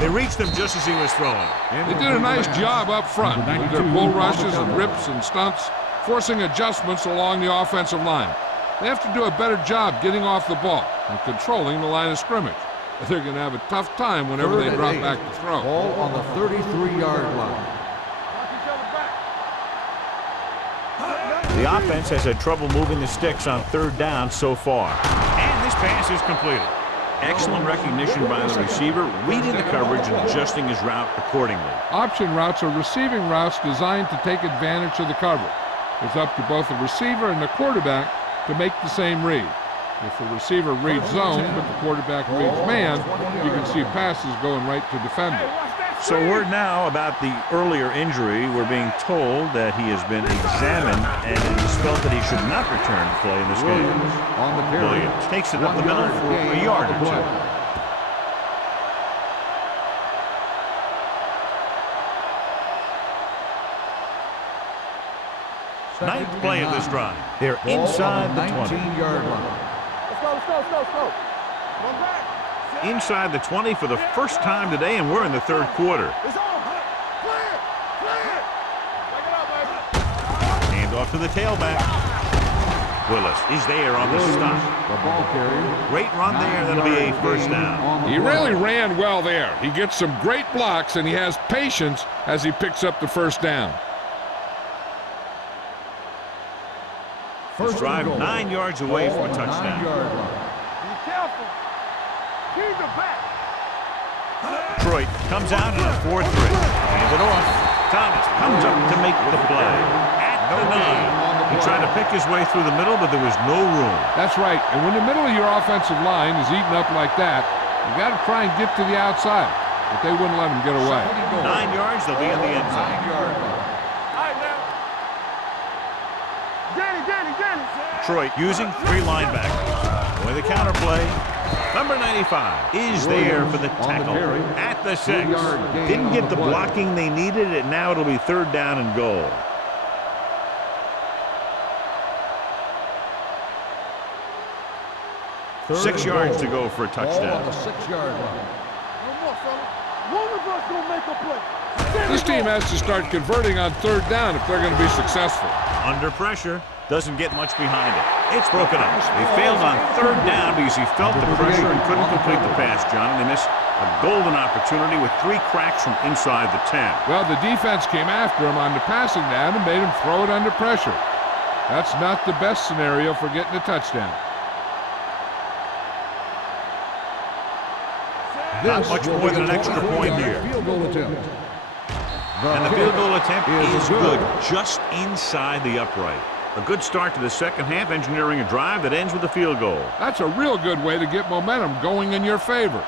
They reached him just as he was throwing. They did a nice job up front with their bull rushes and rips and stunts, forcing adjustments along the offensive line. They have to do a better job getting off the ball and controlling the line of scrimmage. They're going to have a tough time whenever they drop back to throw. Ball on the 33-yard line. The offense has had trouble moving the sticks on third down so far. And this pass is completed. Excellent recognition by the receiver, reading the coverage and adjusting his route accordingly. Option routes are receiving routes designed to take advantage of the cover. It's up to both the receiver and the quarterback to make the same read. If the receiver reads zone, but the quarterback reads man, you can see passes going right to defender. So word now about the earlier injury. We're being told that he has been examined and it is felt that he should not return to play in this game. On the carry. Williams takes it up the middle for a yard or two. Ninth play of this drive. They're inside the 20. 19-yard line. Let's go. One back. Inside the 20 for the first time today, and we're in the third quarter. It's on. Clear. Back it up, baby. Hand off to the tailback. Willis is there on the stop. The ball carrier. Great run there. That'll be a first down. He really ran well there. He gets some great blocks, and he has patience as he picks up the first down. This drive 9 yards away from a touchdown. 9-yard line. Be careful. Keep it back. Detroit comes out in a 4-3. Hands it off. Thomas comes up to make the play. At the 9. He tried to pick his way through the middle, but there was no room. That's right. And when the middle of your offensive line is eaten up like that, you got to try and get to the outside. But they wouldn't let him get away. 9 yards, they'll be in the end zone. 9-yard line. All right, now. Danny. Detroit using 3 linebackers. With the counter play. Number 95 is there for the tackle at the 6. Didn't get the blocking they needed, and now it'll be third down and goal. Third 6 and yards goal. to go for a Ball touchdown. on the 6-yard line. No more, fella. One of us gonna make a play. This team has to start converting on third down if they're going to be successful. Under pressure, doesn't get much behind it. It's broken up. They failed on third down because he felt the pressure and couldn't complete the pass, John. And they missed a golden opportunity with 3 cracks from inside the 10. Well, the defense came after him on the passing down and made him throw it under pressure. That's not the best scenario for getting a touchdown. Not much more than an extra point here. Field goal attempt. And the field goal attempt is good, just inside the upright. A good start to the second half, engineering a drive that ends with a field goal. That's a real good way to get momentum going in your favor.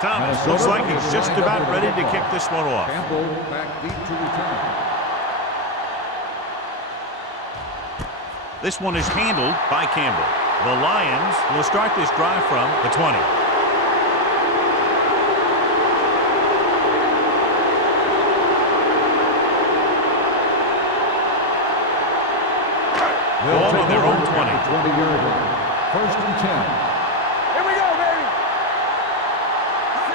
Thomas looks like he's just about ready to kick this one off. Campbell back deep to return. This one is handled by Campbell. The Lions will start this drive from the 20. Ball on their own 20. 20-yard line. First and 10. Here we go, baby.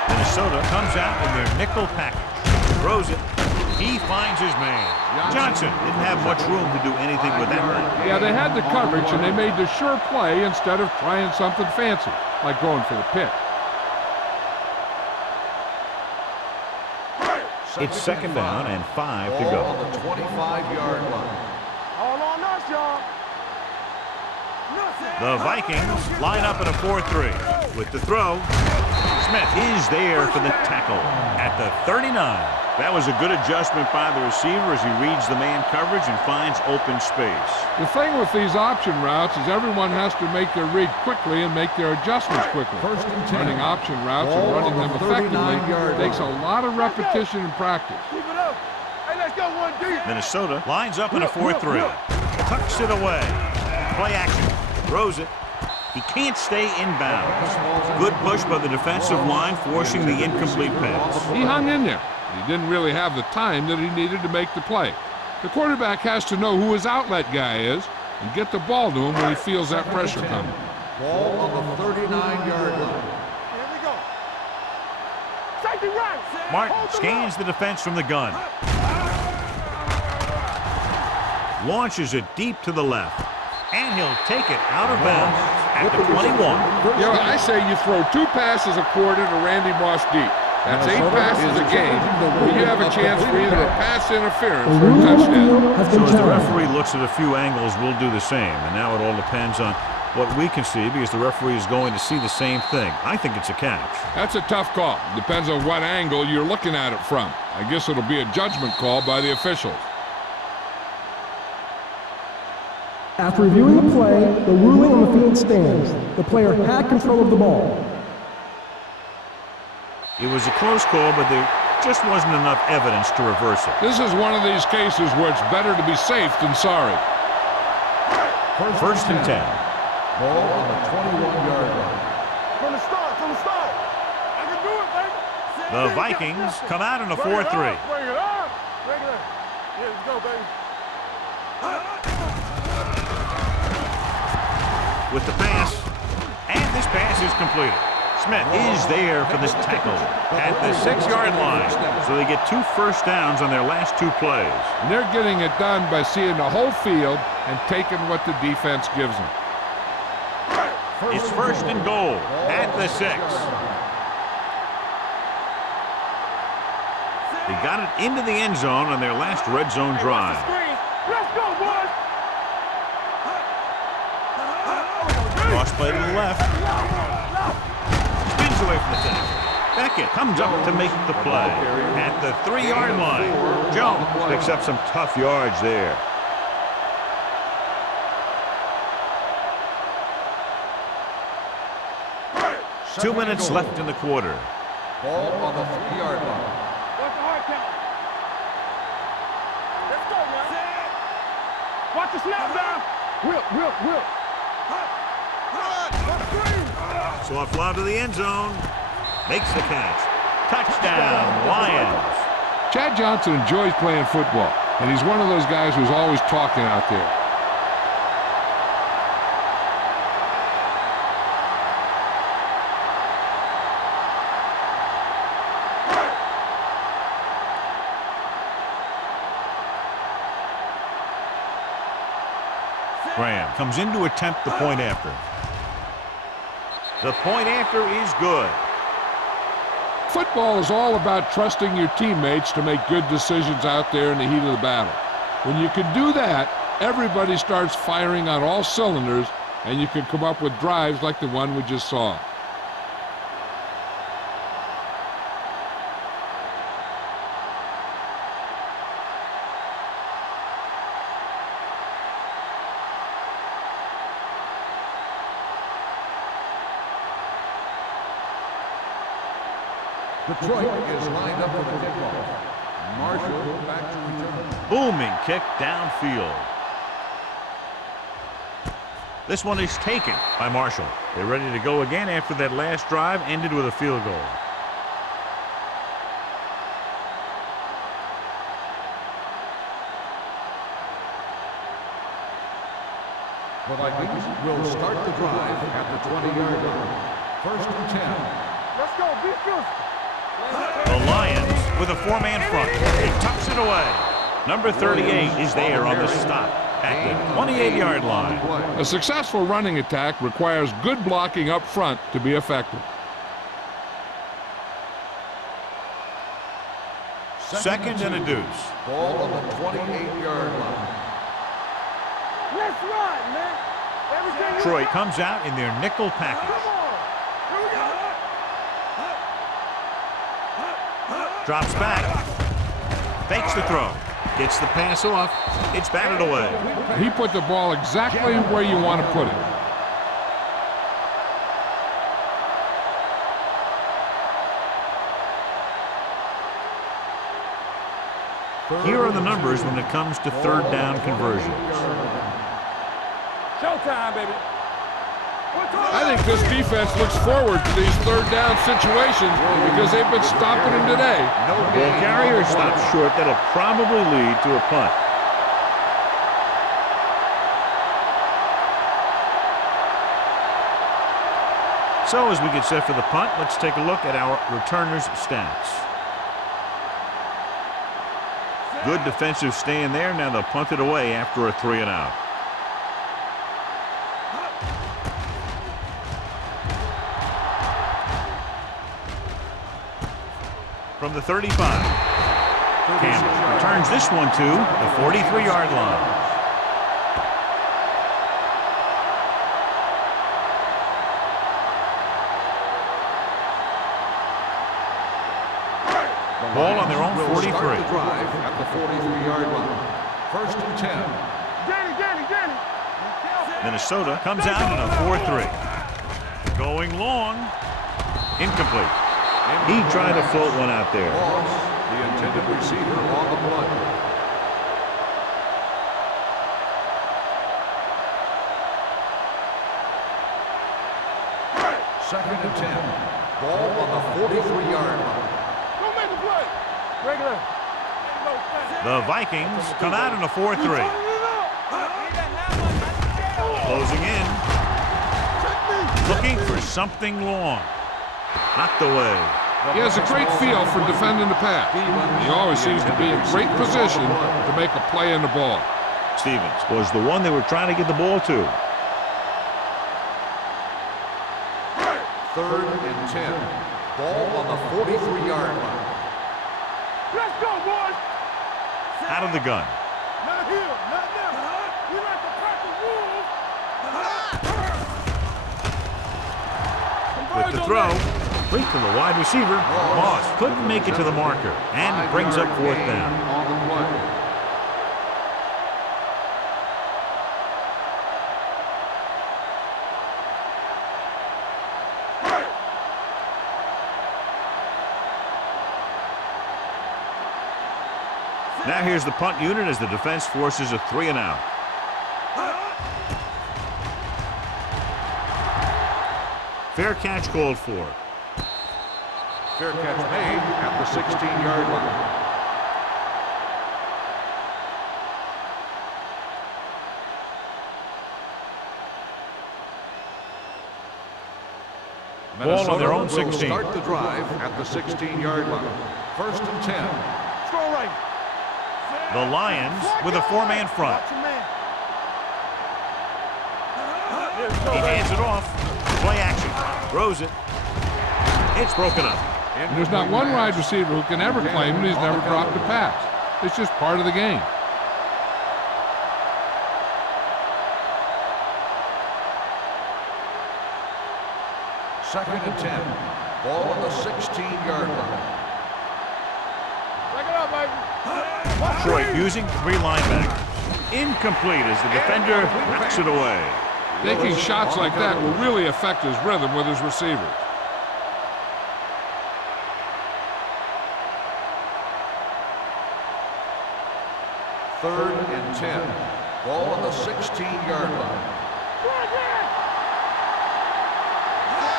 Minnesota comes out in their nickel package. Throws it. He finds his man. Johnson didn't have much room to do anything with that one. Yeah, they had the coverage, and they made the sure play instead of trying something fancy, like going for the pick. It's second down and 5 to Ball go. on the 25-yard line. All on us, y'all. The Vikings line up in a 4-3. With the throw, Smith is there for the tackle at the 39. That was a good adjustment by the receiver as he reads the man coverage and finds open space. The thing with these option routes is everyone has to make their read quickly and make their adjustments quickly. First and 10. Running option routes and Ball running on them the effectively 39-yard takes a line. lot of repetition and practice. Keep it up. Hey, let's go one deep. Minnesota lines up in a 4-3. Tucks it away. Play action. Throws it. He can't stay inbounds. Good push by the defensive line, forcing the incomplete pass. He hung in there. He didn't really have the time that he needed to make the play. The quarterback has to know who his outlet guy is and get the ball to him when he feels that pressure coming. Ball on the 39-yard line. Here we go. Safety right. Martin Hold the scans the defense from the gun. Launches it deep to the left. And he'll take it out of bounds at the 21. You know, I say you throw 2 passes a quarter to Randy Moss deep. That's 8 passes a game. You have a chance for either a pass interference or a touchdown. So as the referee looks at a few angles, we'll do the same. And now it all depends on what we can see because the referee is going to see the same thing. I think it's a catch. That's a tough call. Depends on what angle you're looking at it from. I guess it'll be a judgment call by the officials. After reviewing the play, the ruling on the field stands. The player had control of the ball. It was a close call, but there just wasn't enough evidence to reverse it. This is one of these cases where it's better to be safe than sorry. First and 10. Ball on the 21-yard line. From the start, I can do it, baby. The Vikings come out in a 4-3. Bring it up. Yeah, let's go, baby. With the pass, and this pass is completed. Smith is there for this tackle at the 6-yard line. So they get 2 first downs on their last 2 plays. And they're getting it done by seeing the whole field and taking what the defense gives them. It's first and goal at the 6. They got it into the end zone on their last red zone drive. Let's go, boys. Cross play to the left. Spins away from the tackle. Beckett comes up to make the play at the 3-yard line. Jones picks up some tough yards there. Two minutes left in the quarter. Ball on the 3-yard line. What's the hard count? Let's go, man. Watch the snap down. Whip. So a fly to the end zone. Makes the catch. Touchdown, Lions. Chad Johnson enjoys playing football, and he's one of those guys who's always talking out there. Graham comes in to attempt the point after. The point after is good. Football is all about trusting your teammates to make good decisions out there in the heat of the battle. When you can do that, everybody starts firing on all cylinders, and you can come up with drives like the one we just saw. Detroit is lined up for the kickoff. Marshall back to return. Booming kick downfield. This one is taken by Marshall. They're ready to go again after that last drive ended with a field goal. The Vikings will start the drive at the 20-yard line. First and 10. Let's go, be good. The Lions with a 4-man front. He tucks it away. Number 38 is there on the stop at the 28-yard line. A successful running attack requires good blocking up front to be effective. Second and a deuce. Ball on the 28-yard line. Let's run, man. Everything you Detroit got. comes out in their nickel package. Come on. Here we go. Drops back. Fakes the throw. Gets the pass off. It's batted away. He put the ball exactly where you want to put it. Here are the numbers when it comes to third down conversions. Showtime, baby. I think this defense looks forward to these third down situations because they've been stopping them today. Ball carrier stops short. That'll probably lead to a punt. So as we get set for the punt, let's take a look at our returners' stats. Good defensive stand there. Now they'll punt it away after a 3 and out. From the 35. Campbell returns this one to the 43-yard line. Ball on their own 43. Start the drive at the 43-yard line. First and 10. Minnesota comes out in a 4-3. Going long. Incomplete. He tried to float one out there. Loss, the intended receiver on the play. Second and 10. Ball on the 43-yard line. The Vikings come out in a 4-3. Closing in. Looking for something long. Knocked away. He has a great feel for defending the pass. He always seems to be in great position to make a play in the ball. Stevens was the one they were trying to get the ball to. Third and 10. Ball on the 43-yard line. Let's go, boys. Out of the gun. Not here, not now. We like to crack the rules. With the throw, complete to the wide receiver. Moss couldn't make it to the marker and brings up 4th down. On the play. Now here's the punt unit as the defense forces a 3 and out. Fair catch called for. Fair catch made at the 16-yard line. Ball on their own 16. Will start the drive at the 16-yard line. First and 10. Throw right. The Lions with a 4-man front. He hands it off. Play action. Throws it. It's broken up. And there's not one wide receiver who can ever claim that he's never dropped a pass. It's just part of the game. Second and 10. Ball on the 16-yard line. Check it out, baby. Detroit using 3 linebackers. Incomplete as the defender knocks it away. Taking shots like that will really affect his rhythm with his receivers. Third and 10. Ball on the 16-yard line.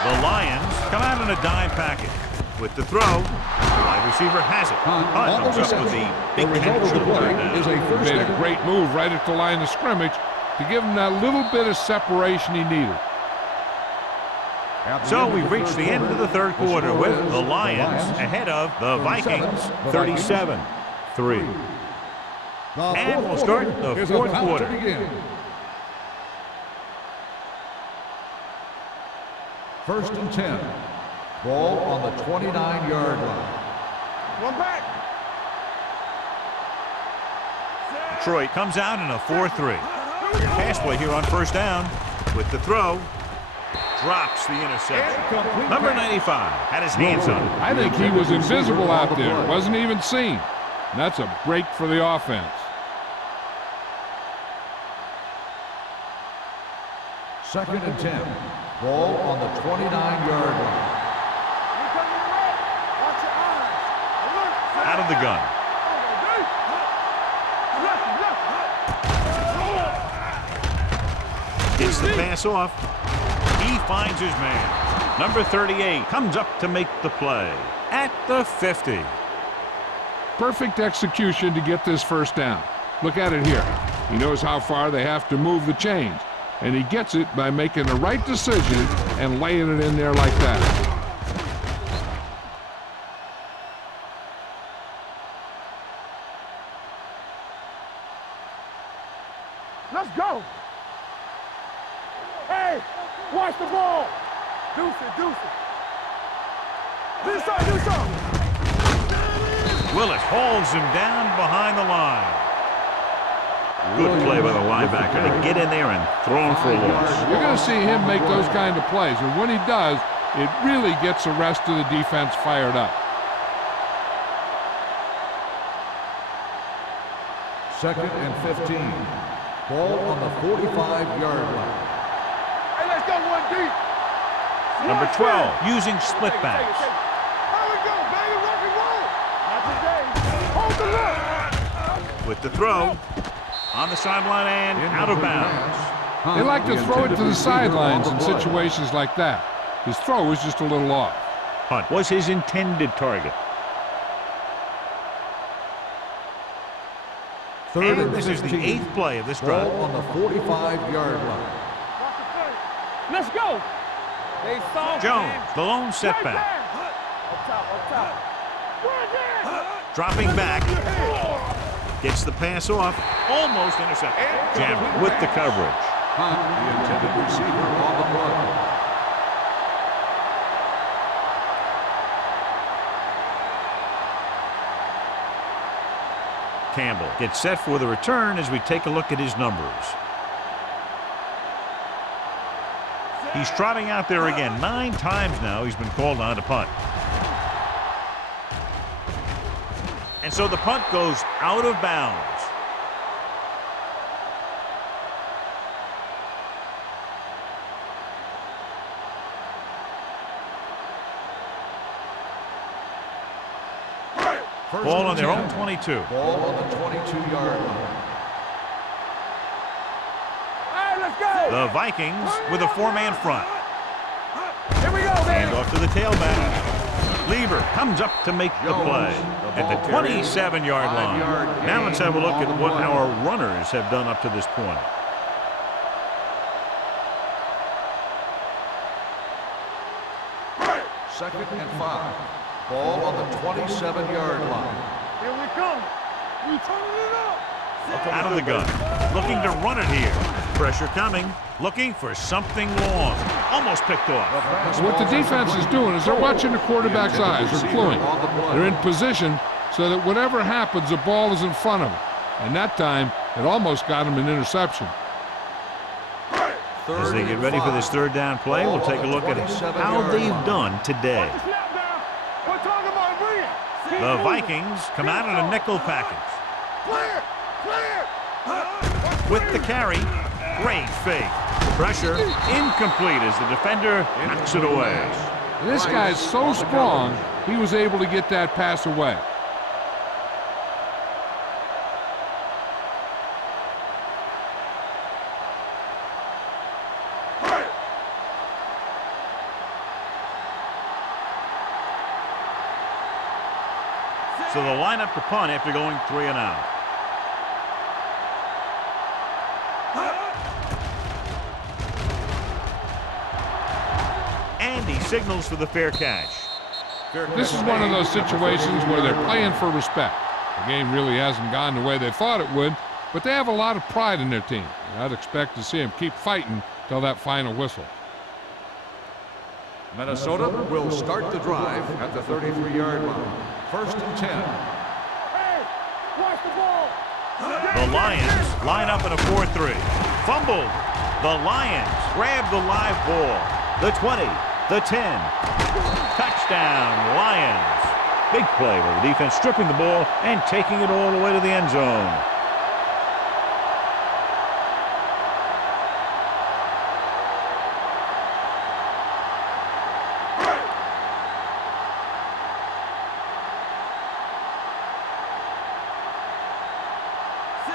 The Lions come out in a dime package. With the throw, the wide receiver has it. Hunt comes up with the big catch shoulder now. Made a great move right at the line of scrimmage to give him that little bit of separation he needed. So we've reached the end of the third quarter with the Lions ahead of the Vikings 37-3. And we'll start the fourth quarter. First and 10. Ball on the 29-yard line. One back. Detroit comes out in a 4-3. Pass play here on first down. With the throw, drops the interception. Number 95 had his hands on it. I think he was invisible out there. Wasn't even seen. And that's a break for the offense. Second and 10. Ball on the 29-yard line. Out of the gun. Gets the pass off. He finds his man. Number 38 comes up to make the play at the 50. Perfect execution to get this first down. Look at it here. He knows how far they have to move the chains, and he gets it by making the right decision and laying it in there like that. Let's go. Hey, watch the ball. Deuce it, deuce it. Do something, do something. Willis hauls him down behind the line. Good play by the linebacker to get in there and throw him for a loss. You're going to see him make those kind of plays, and when he does, it really gets the rest of the defense fired up. Second and 15. Ball on the 45-yard line. Hey, let's go one deep. Number 12, using split backs. Here we go, baby, rock and roll. Not today. Hold the look. With the throw, on the sideline and out of bounds. They like to throw it to the sidelines in situations like that. His throw was just a little off. Hunt was his intended target. Third And this is the 8th play of this drive. Ball on the 45-yard line. Let's go. They saw Jones, the lone setback. Up top, up top. Dropping back. Gets the pass off. Almost intercepted. Jammer with the coverage. Hunt, the intended receiver on the play. Campbell gets set for the return as we take a look at his numbers. He's trotting out there again. 9 times now he's been called on to punt. And so the punt goes out of bounds. Ball on their own 22. Ball on the 22-yard line. Hey, let's go. The Vikings with a 4-man front. Here we go, Hand man. off to the tailback. Lever comes up to make the play at the 27-yard line. Now let's have a look at what our runners have done up to this point. Second and 5. Ball on the 27-yard line. Here we come. We turning it up. Out of the gun. Looking to run it here. Pressure coming. Looking for something long. Almost picked off. What the defense is doing is they're watching the quarterback's eyes. They're cluing. They're in position so that whatever happens, the ball is in front of them. And that time, it almost got him an interception. As they get ready for this 3rd down play, we'll take a look at how they've done today. We're talking about bring it. The Vikings come out in a nickel package. Clear, clear. With the carry, great fake. Pressure incomplete as the defender knocks it away. And this guy's so strong, he was able to get that pass away. So they'll line up to punt after going 3 and out. And he signals for the fair catch. This is one of those situations where they're playing for respect. The game really hasn't gone the way they thought it would, but they have a lot of pride in their team. And I'd expect to see them keep fighting till that final whistle. Minnesota will start the drive at the 33-yard line. 1st and 10. Hey, watch the ball. The Lions line up in a 4-3. Fumbled. The Lions grab the live ball. The 20, the 10. Touchdown, Lions. Big play by the defense, stripping the ball and taking it all the way to the end zone.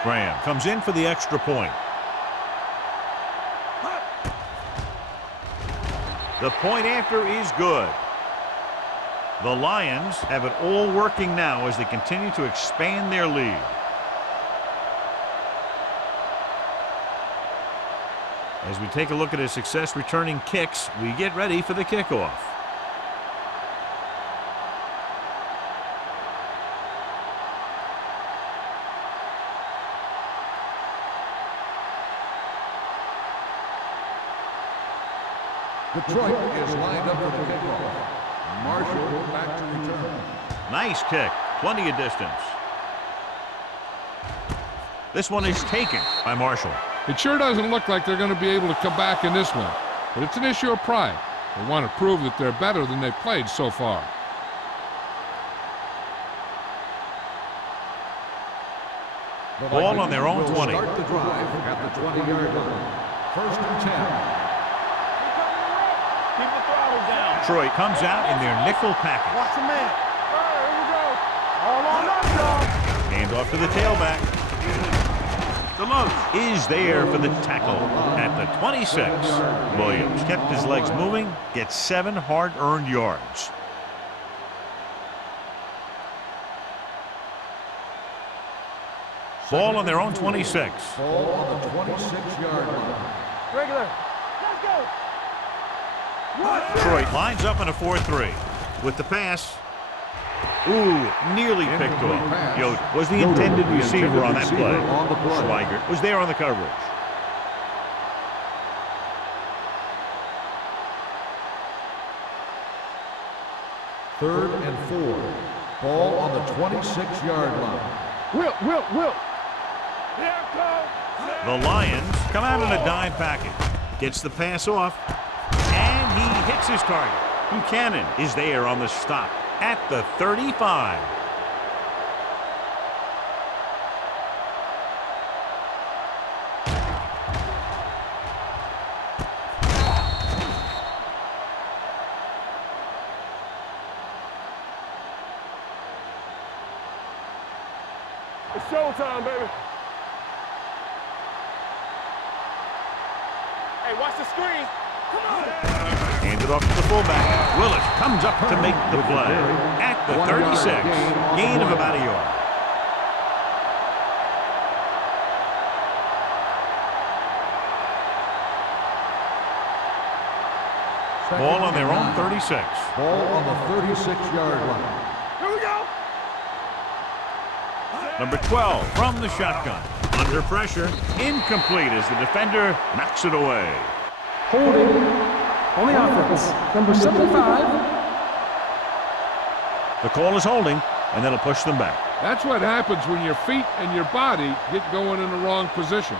Graham comes in for the extra point. The point after is good. The Lions have it all working now as they continue to expand their lead. As we take a look at his success returning kicks, we get ready for the kickoff. Detroit is lined up for the kickoff. Marshall back to return. Nice kick. Plenty of distance. This one is taken by Marshall. It sure doesn't look like they're going to be able to come back in this one, but it's an issue of pride. They want to prove that they're better than they've played so far. Ball on their own 20. Start the drive at the 20-yard line. First and 10. Keep the throttle down. Detroit comes out in their nickel package. Watch the man. Here we go. All on us, y'all. Hand off to the tailback. Deloach is there for the tackle at the 26. Williams kept his legs moving, gets 7 hard-earned yards. Ball on their own 26. Ball on the 26-yard line. Regular. Let's go. Detroit lines up in a 4-3. With the pass. Ooh, nearly picked off. Yoder was the intended receiver on that play. Schweigert was there on the coverage. Third and 4. Ball on the 26-yard line. Will. The Lions come out in a dime package. Gets the pass off. And he hits his target. Buchanan is there on the stop at the 35. It's showtime, baby. Hey, watch the screen. Come on. Handed off to the fullback. Willis comes up to make the play at the 36. Gain of about a yard. Ball on their own 36. Ball on the 36-yard line. Here we go. Number 12 from the shotgun. Under pressure. Incomplete as the defender knocks it away. Holding on the offense. Number 75. The call is holding, and that'll push them back. That's what happens when your feet and your body get going in the wrong position.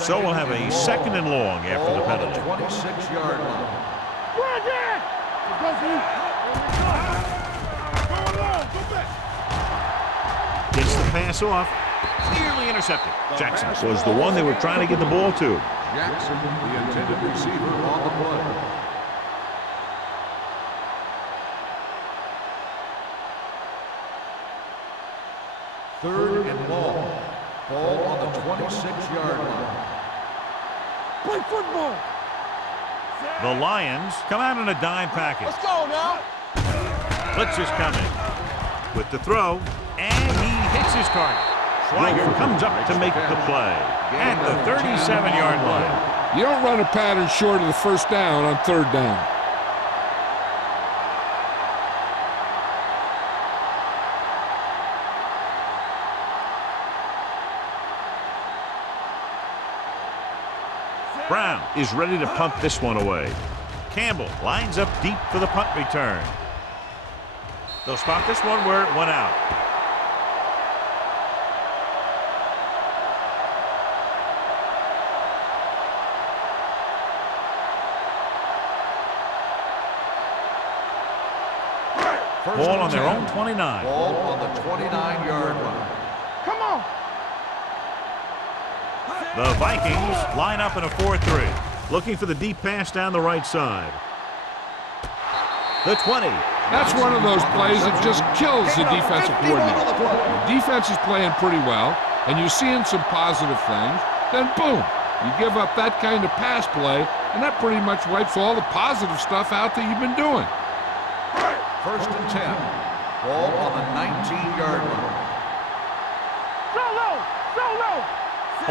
So we'll have a second and long after the penalty. 26-yard line. Brandon! Go for you. Go along. Go back. Gets the pass off. Nearly intercepted. Jackson was the one they were trying to get the ball to. Jackson, the intended receiver on the play. Third and long. Ball on the 26-yard line. Play football. The Lions come out in a dime package. Let's go now. Blitz is coming. With the throw, and he hits his target. Schweigert comes up to make the play at the 37-yard line. You don't run a pattern short of the first down on third down. Brown is ready to punt this one away. Campbell lines up deep for the punt return. They'll spot this one where it went out. Ball on their own 29. Ball on the 29-yard line. Come on. The Vikings line up in a 4-3. Looking for the deep pass down the right side. The 20. That's one of those plays that just kills the defensive coordinator. The defense is playing pretty well, and you're seeing some positive things. Then boom, you give up that kind of pass play, and that pretty much wipes all the positive stuff out that you've been doing. First and 10. Ball on the 19-yard line. So low. So low.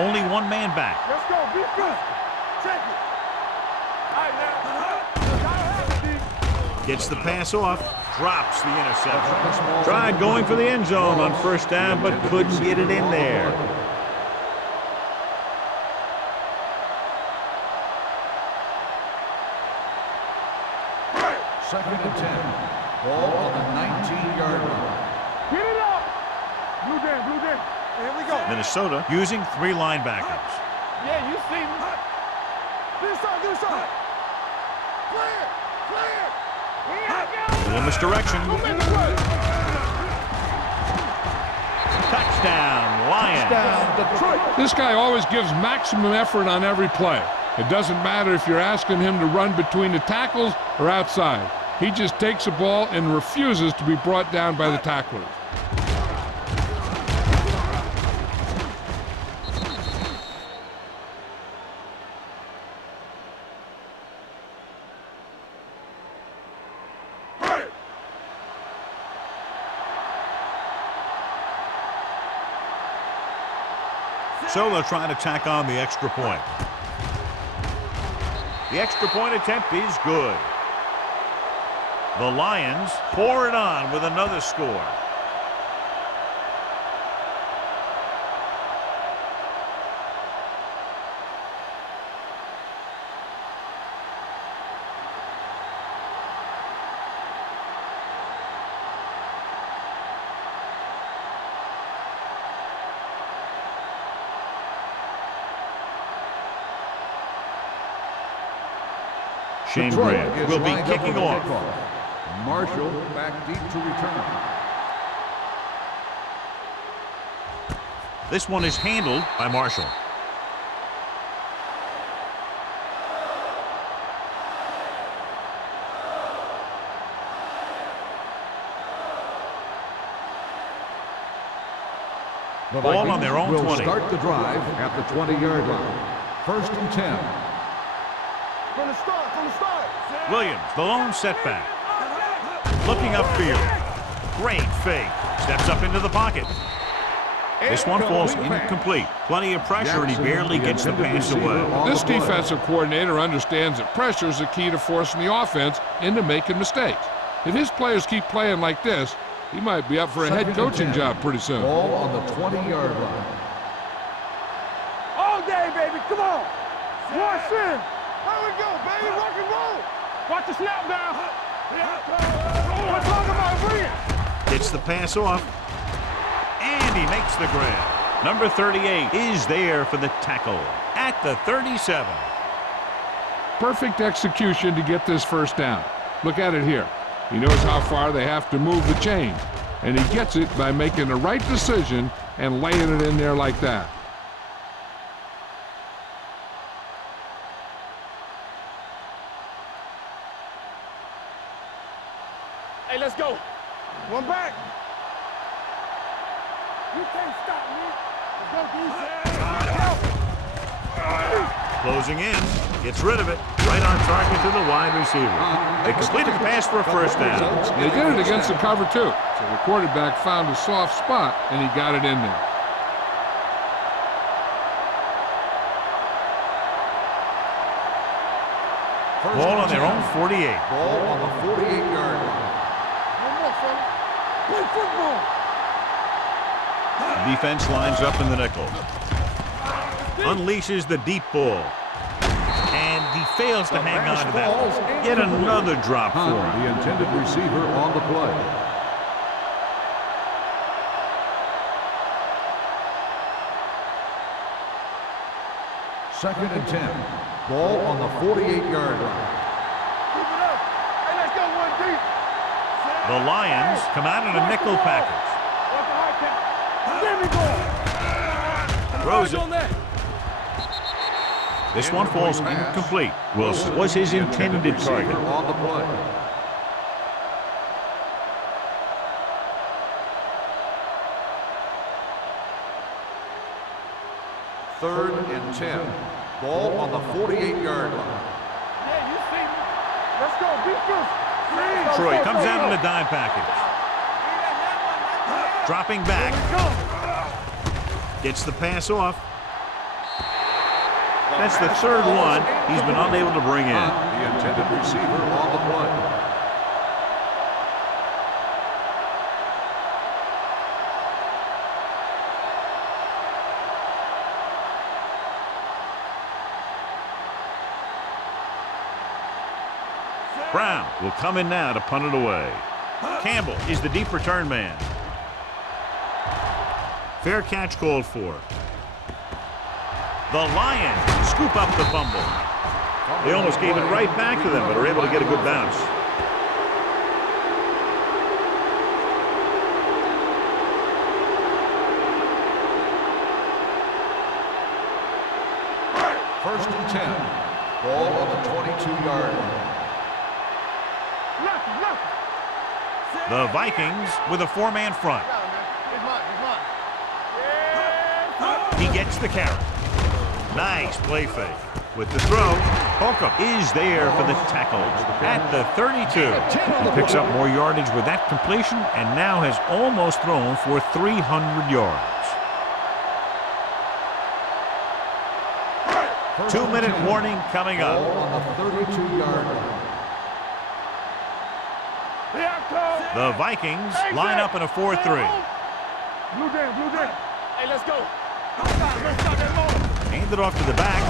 Only one man back. Let's go. Be good. Check it. All right, now. Gets the pass off. Drops the interception. Tried going for the end zone on first down, but couldn't get it in there. and 10. Ball on the 19-yard line. Get it up. Blue game, blue game. Here we go. Minnesota using 3 linebackers. Yeah, you see me. This side, this side. Clear, clear. A little misdirection. Touchdown, Lions. This guy always gives maximum effort on every play. It doesn't matter if you're asking him to run between the tackles or outside. He just takes the ball and refuses to be brought down by the tacklers. So they'll try to tack on the extra point. The extra point attempt is good. The Lions pour it on with another score. Shane Graham will be kicking off. Marshall back deep to return. This one is handled by Marshall. The Ball on their own will 20. Start the drive at the 20-yard line. 1st and 10. From the start, from the start. Williams, the lone setback. Looking upfield. Great fake. Steps up into the pocket. This one falls incomplete. Plenty of pressure, and he barely gets the pass away. This defensive coordinator understands that pressure is the key to forcing the offense into making mistakes. If his players keep playing like this, he might be up for a head coaching job pretty soon. Ball on the 20-yard line. All day, baby. Come on. Watch in. There we go, baby. Rock and roll. Watch the snap down. We're talking about brilliant. Gets the pass off. And he makes the grab. Number 38 is there for the tackle at the 37. Perfect execution to get this first down. Look at it here. He knows how far they have to move the chain, and he gets it by making the right decision and laying it in there like that. Hey, let's go. One back. You can't stop me. Let's go, Closing in. Gets rid of it. Right on target to the wide receiver. They completed the pass for a first down. They did it against the cover, too. So the quarterback found a soft spot, and he got it in there. Ball on their own 48. Ball on the 48-yard line. One more, fella. Play football. The defense lines up in the nickel. Unleashes the deep ball. And he fails to hang on to that one. Yet another drop for him. The intended receiver on the play. Second and 10. Ball on the 48-yard line. Keep it up. Hey, let's go one deep. The Lions come out in a nickel package. Watch the high count. Give me ball. Throws it. On that. This one falls incomplete. Wilson was his intended target. On the play. Third and 10. Ball on the 48-yard line. Yeah, you see me. Let's go. Beat this. Troy comes out in a dime package. Dropping back. Gets the pass off. That's the third one he's been unable to bring in. The intended receiver on the play. Brown will come in now to punt it away. Campbell is the deep return man. Fair catch called for. The Lions scoop up the fumble. They almost gave it right back to them, but are able to get a good bounce. First and 10. Ball on the 22-yard line. The Vikings with a four-man front. He gets the carry. Nice play fake. With the throw, Holcomb is there for the tackle at the 32. He picks up more yardage with that completion and now has almost thrown for 300 yards. 2-minute warning coming up. On the 32-yard line. The Vikings line up in a 4-3. Blue down. Hey, let's go. Hand it off to the back.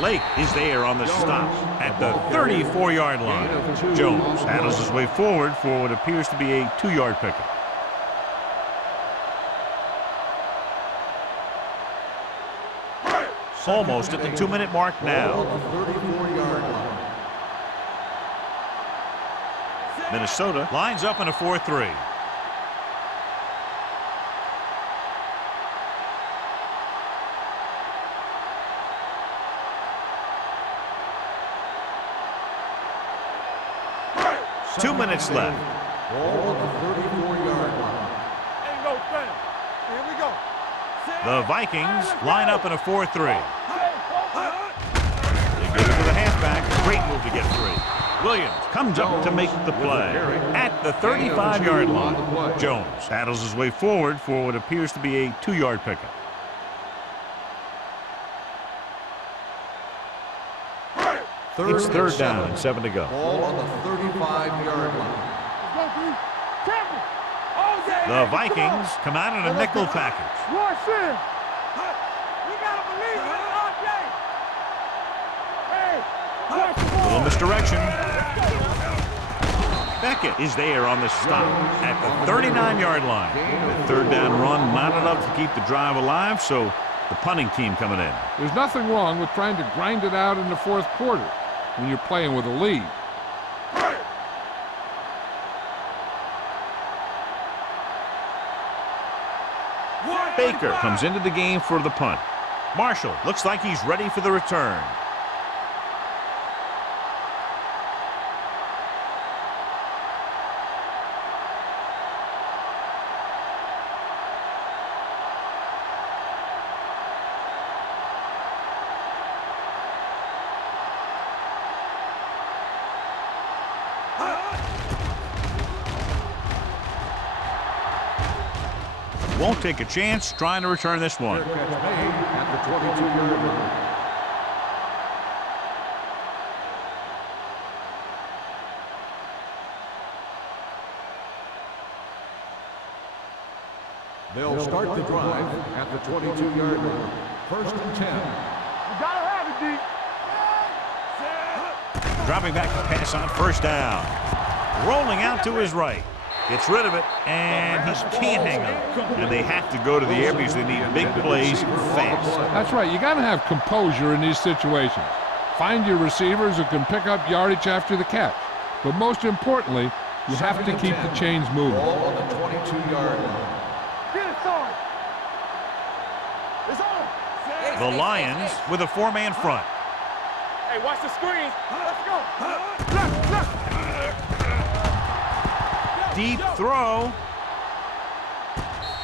Lake is there on the stop at the 34-yard line. Jones paddles his way forward for what appears to be a 2-yard pickup. Almost at the 2-minute mark now. Minnesota lines up in a 4-3. Two minutes left. Ball on the 34-yard line. Ain't no thing. Here we go. The Vikings line up in a 4-3. They give it to the halfback. Great move to get free. Williams comes up to make the play at the 35-yard line. Jones paddles his way forward for what appears to be a 2-yard pickup. It's third down and 7 to go. Ball on the 35-yard line. The Vikings come out in a nickel package. Watch this. We gotta believe in it all day. Hey, watch the ball. Little misdirection. Beckett is there on the stop at the 39-yard line. The third down run not enough to keep the drive alive, so the punting team coming in. There's nothing wrong with trying to grind it out in the fourth quarter when you're playing with a lead. Baker comes into the game for the punt. Marshall looks like he's ready for the return. Won't take a chance trying to return this one. Catch made at the 22-yard line. They'll start the drive at the 22-yard line. First and 10. You gotta have it, D. Dropping back to pass on first down. Rolling out to his right. Gets rid of it, and he can't hang on. And they have to go to the air because they need big plays fast. That's right. You got to have composure in these situations. Find your receivers who can pick up yardage after the catch. But most importantly, you have to keep the chains moving. Ball on the 22-yard line. Get it started. It's on. The Lions with a four-man front. Hey, watch the screen. Let's go. Look. Deep throw.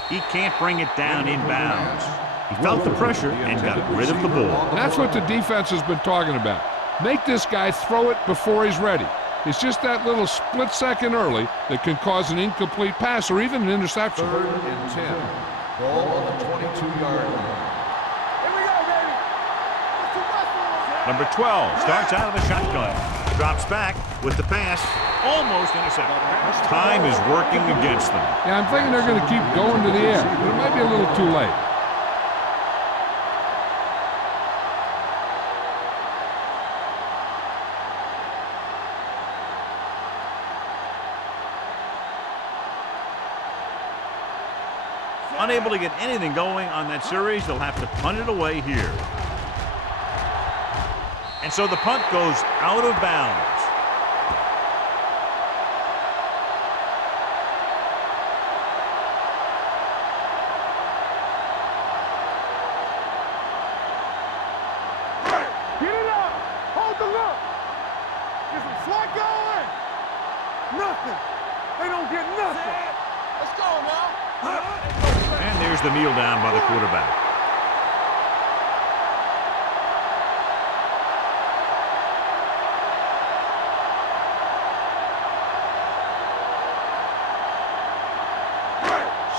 He can't bring it down inbounds. He felt the pressure and got rid of the ball. That's what the defense has been talking about. Make this guy throw it before he's ready. It's just that little split second early that can cause an incomplete pass or even an interception. Third and 10. Ball on the 22-yard line. Here we go, baby. Number 12 starts out of the shotgun. Drops back with the pass. Almost intercepted. Time is working against them. Yeah, I'm thinking they're going to keep going to the air, but it might be a little too late. Unable to get anything going on that series, they'll have to punt it away here. And so the punt goes out of bounds. Get it up. Hold the look. Get some swat going. Nothing. They don't get nothing. Let's go now. And there's the kneel down by the quarterback.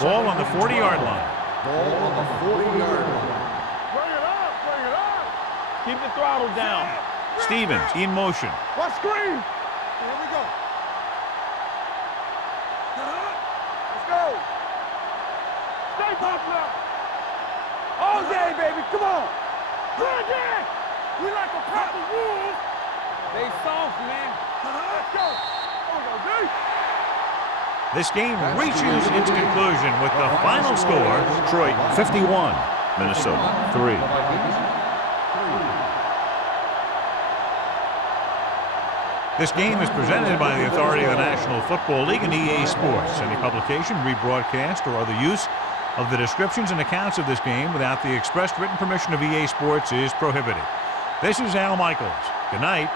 Ball on the 40-yard line. Ball on the 40-yard line. Bring it up. Bring it up. Keep the throttle down. Stevens in motion. Watch screen. Here we go. Let's go. Stay popular. All day, baby. Come on. Good day. We like a pack of wolves. They soft, man. Let's go. There we go, D. This game reaches its conclusion with the final score, Detroit 51, Minnesota 3. This game is presented by the authority of the National Football League and EA Sports. Any publication, rebroadcast, or other use of the descriptions and accounts of this game without the expressed written permission of EA Sports is prohibited. This is Al Michaels. Good night.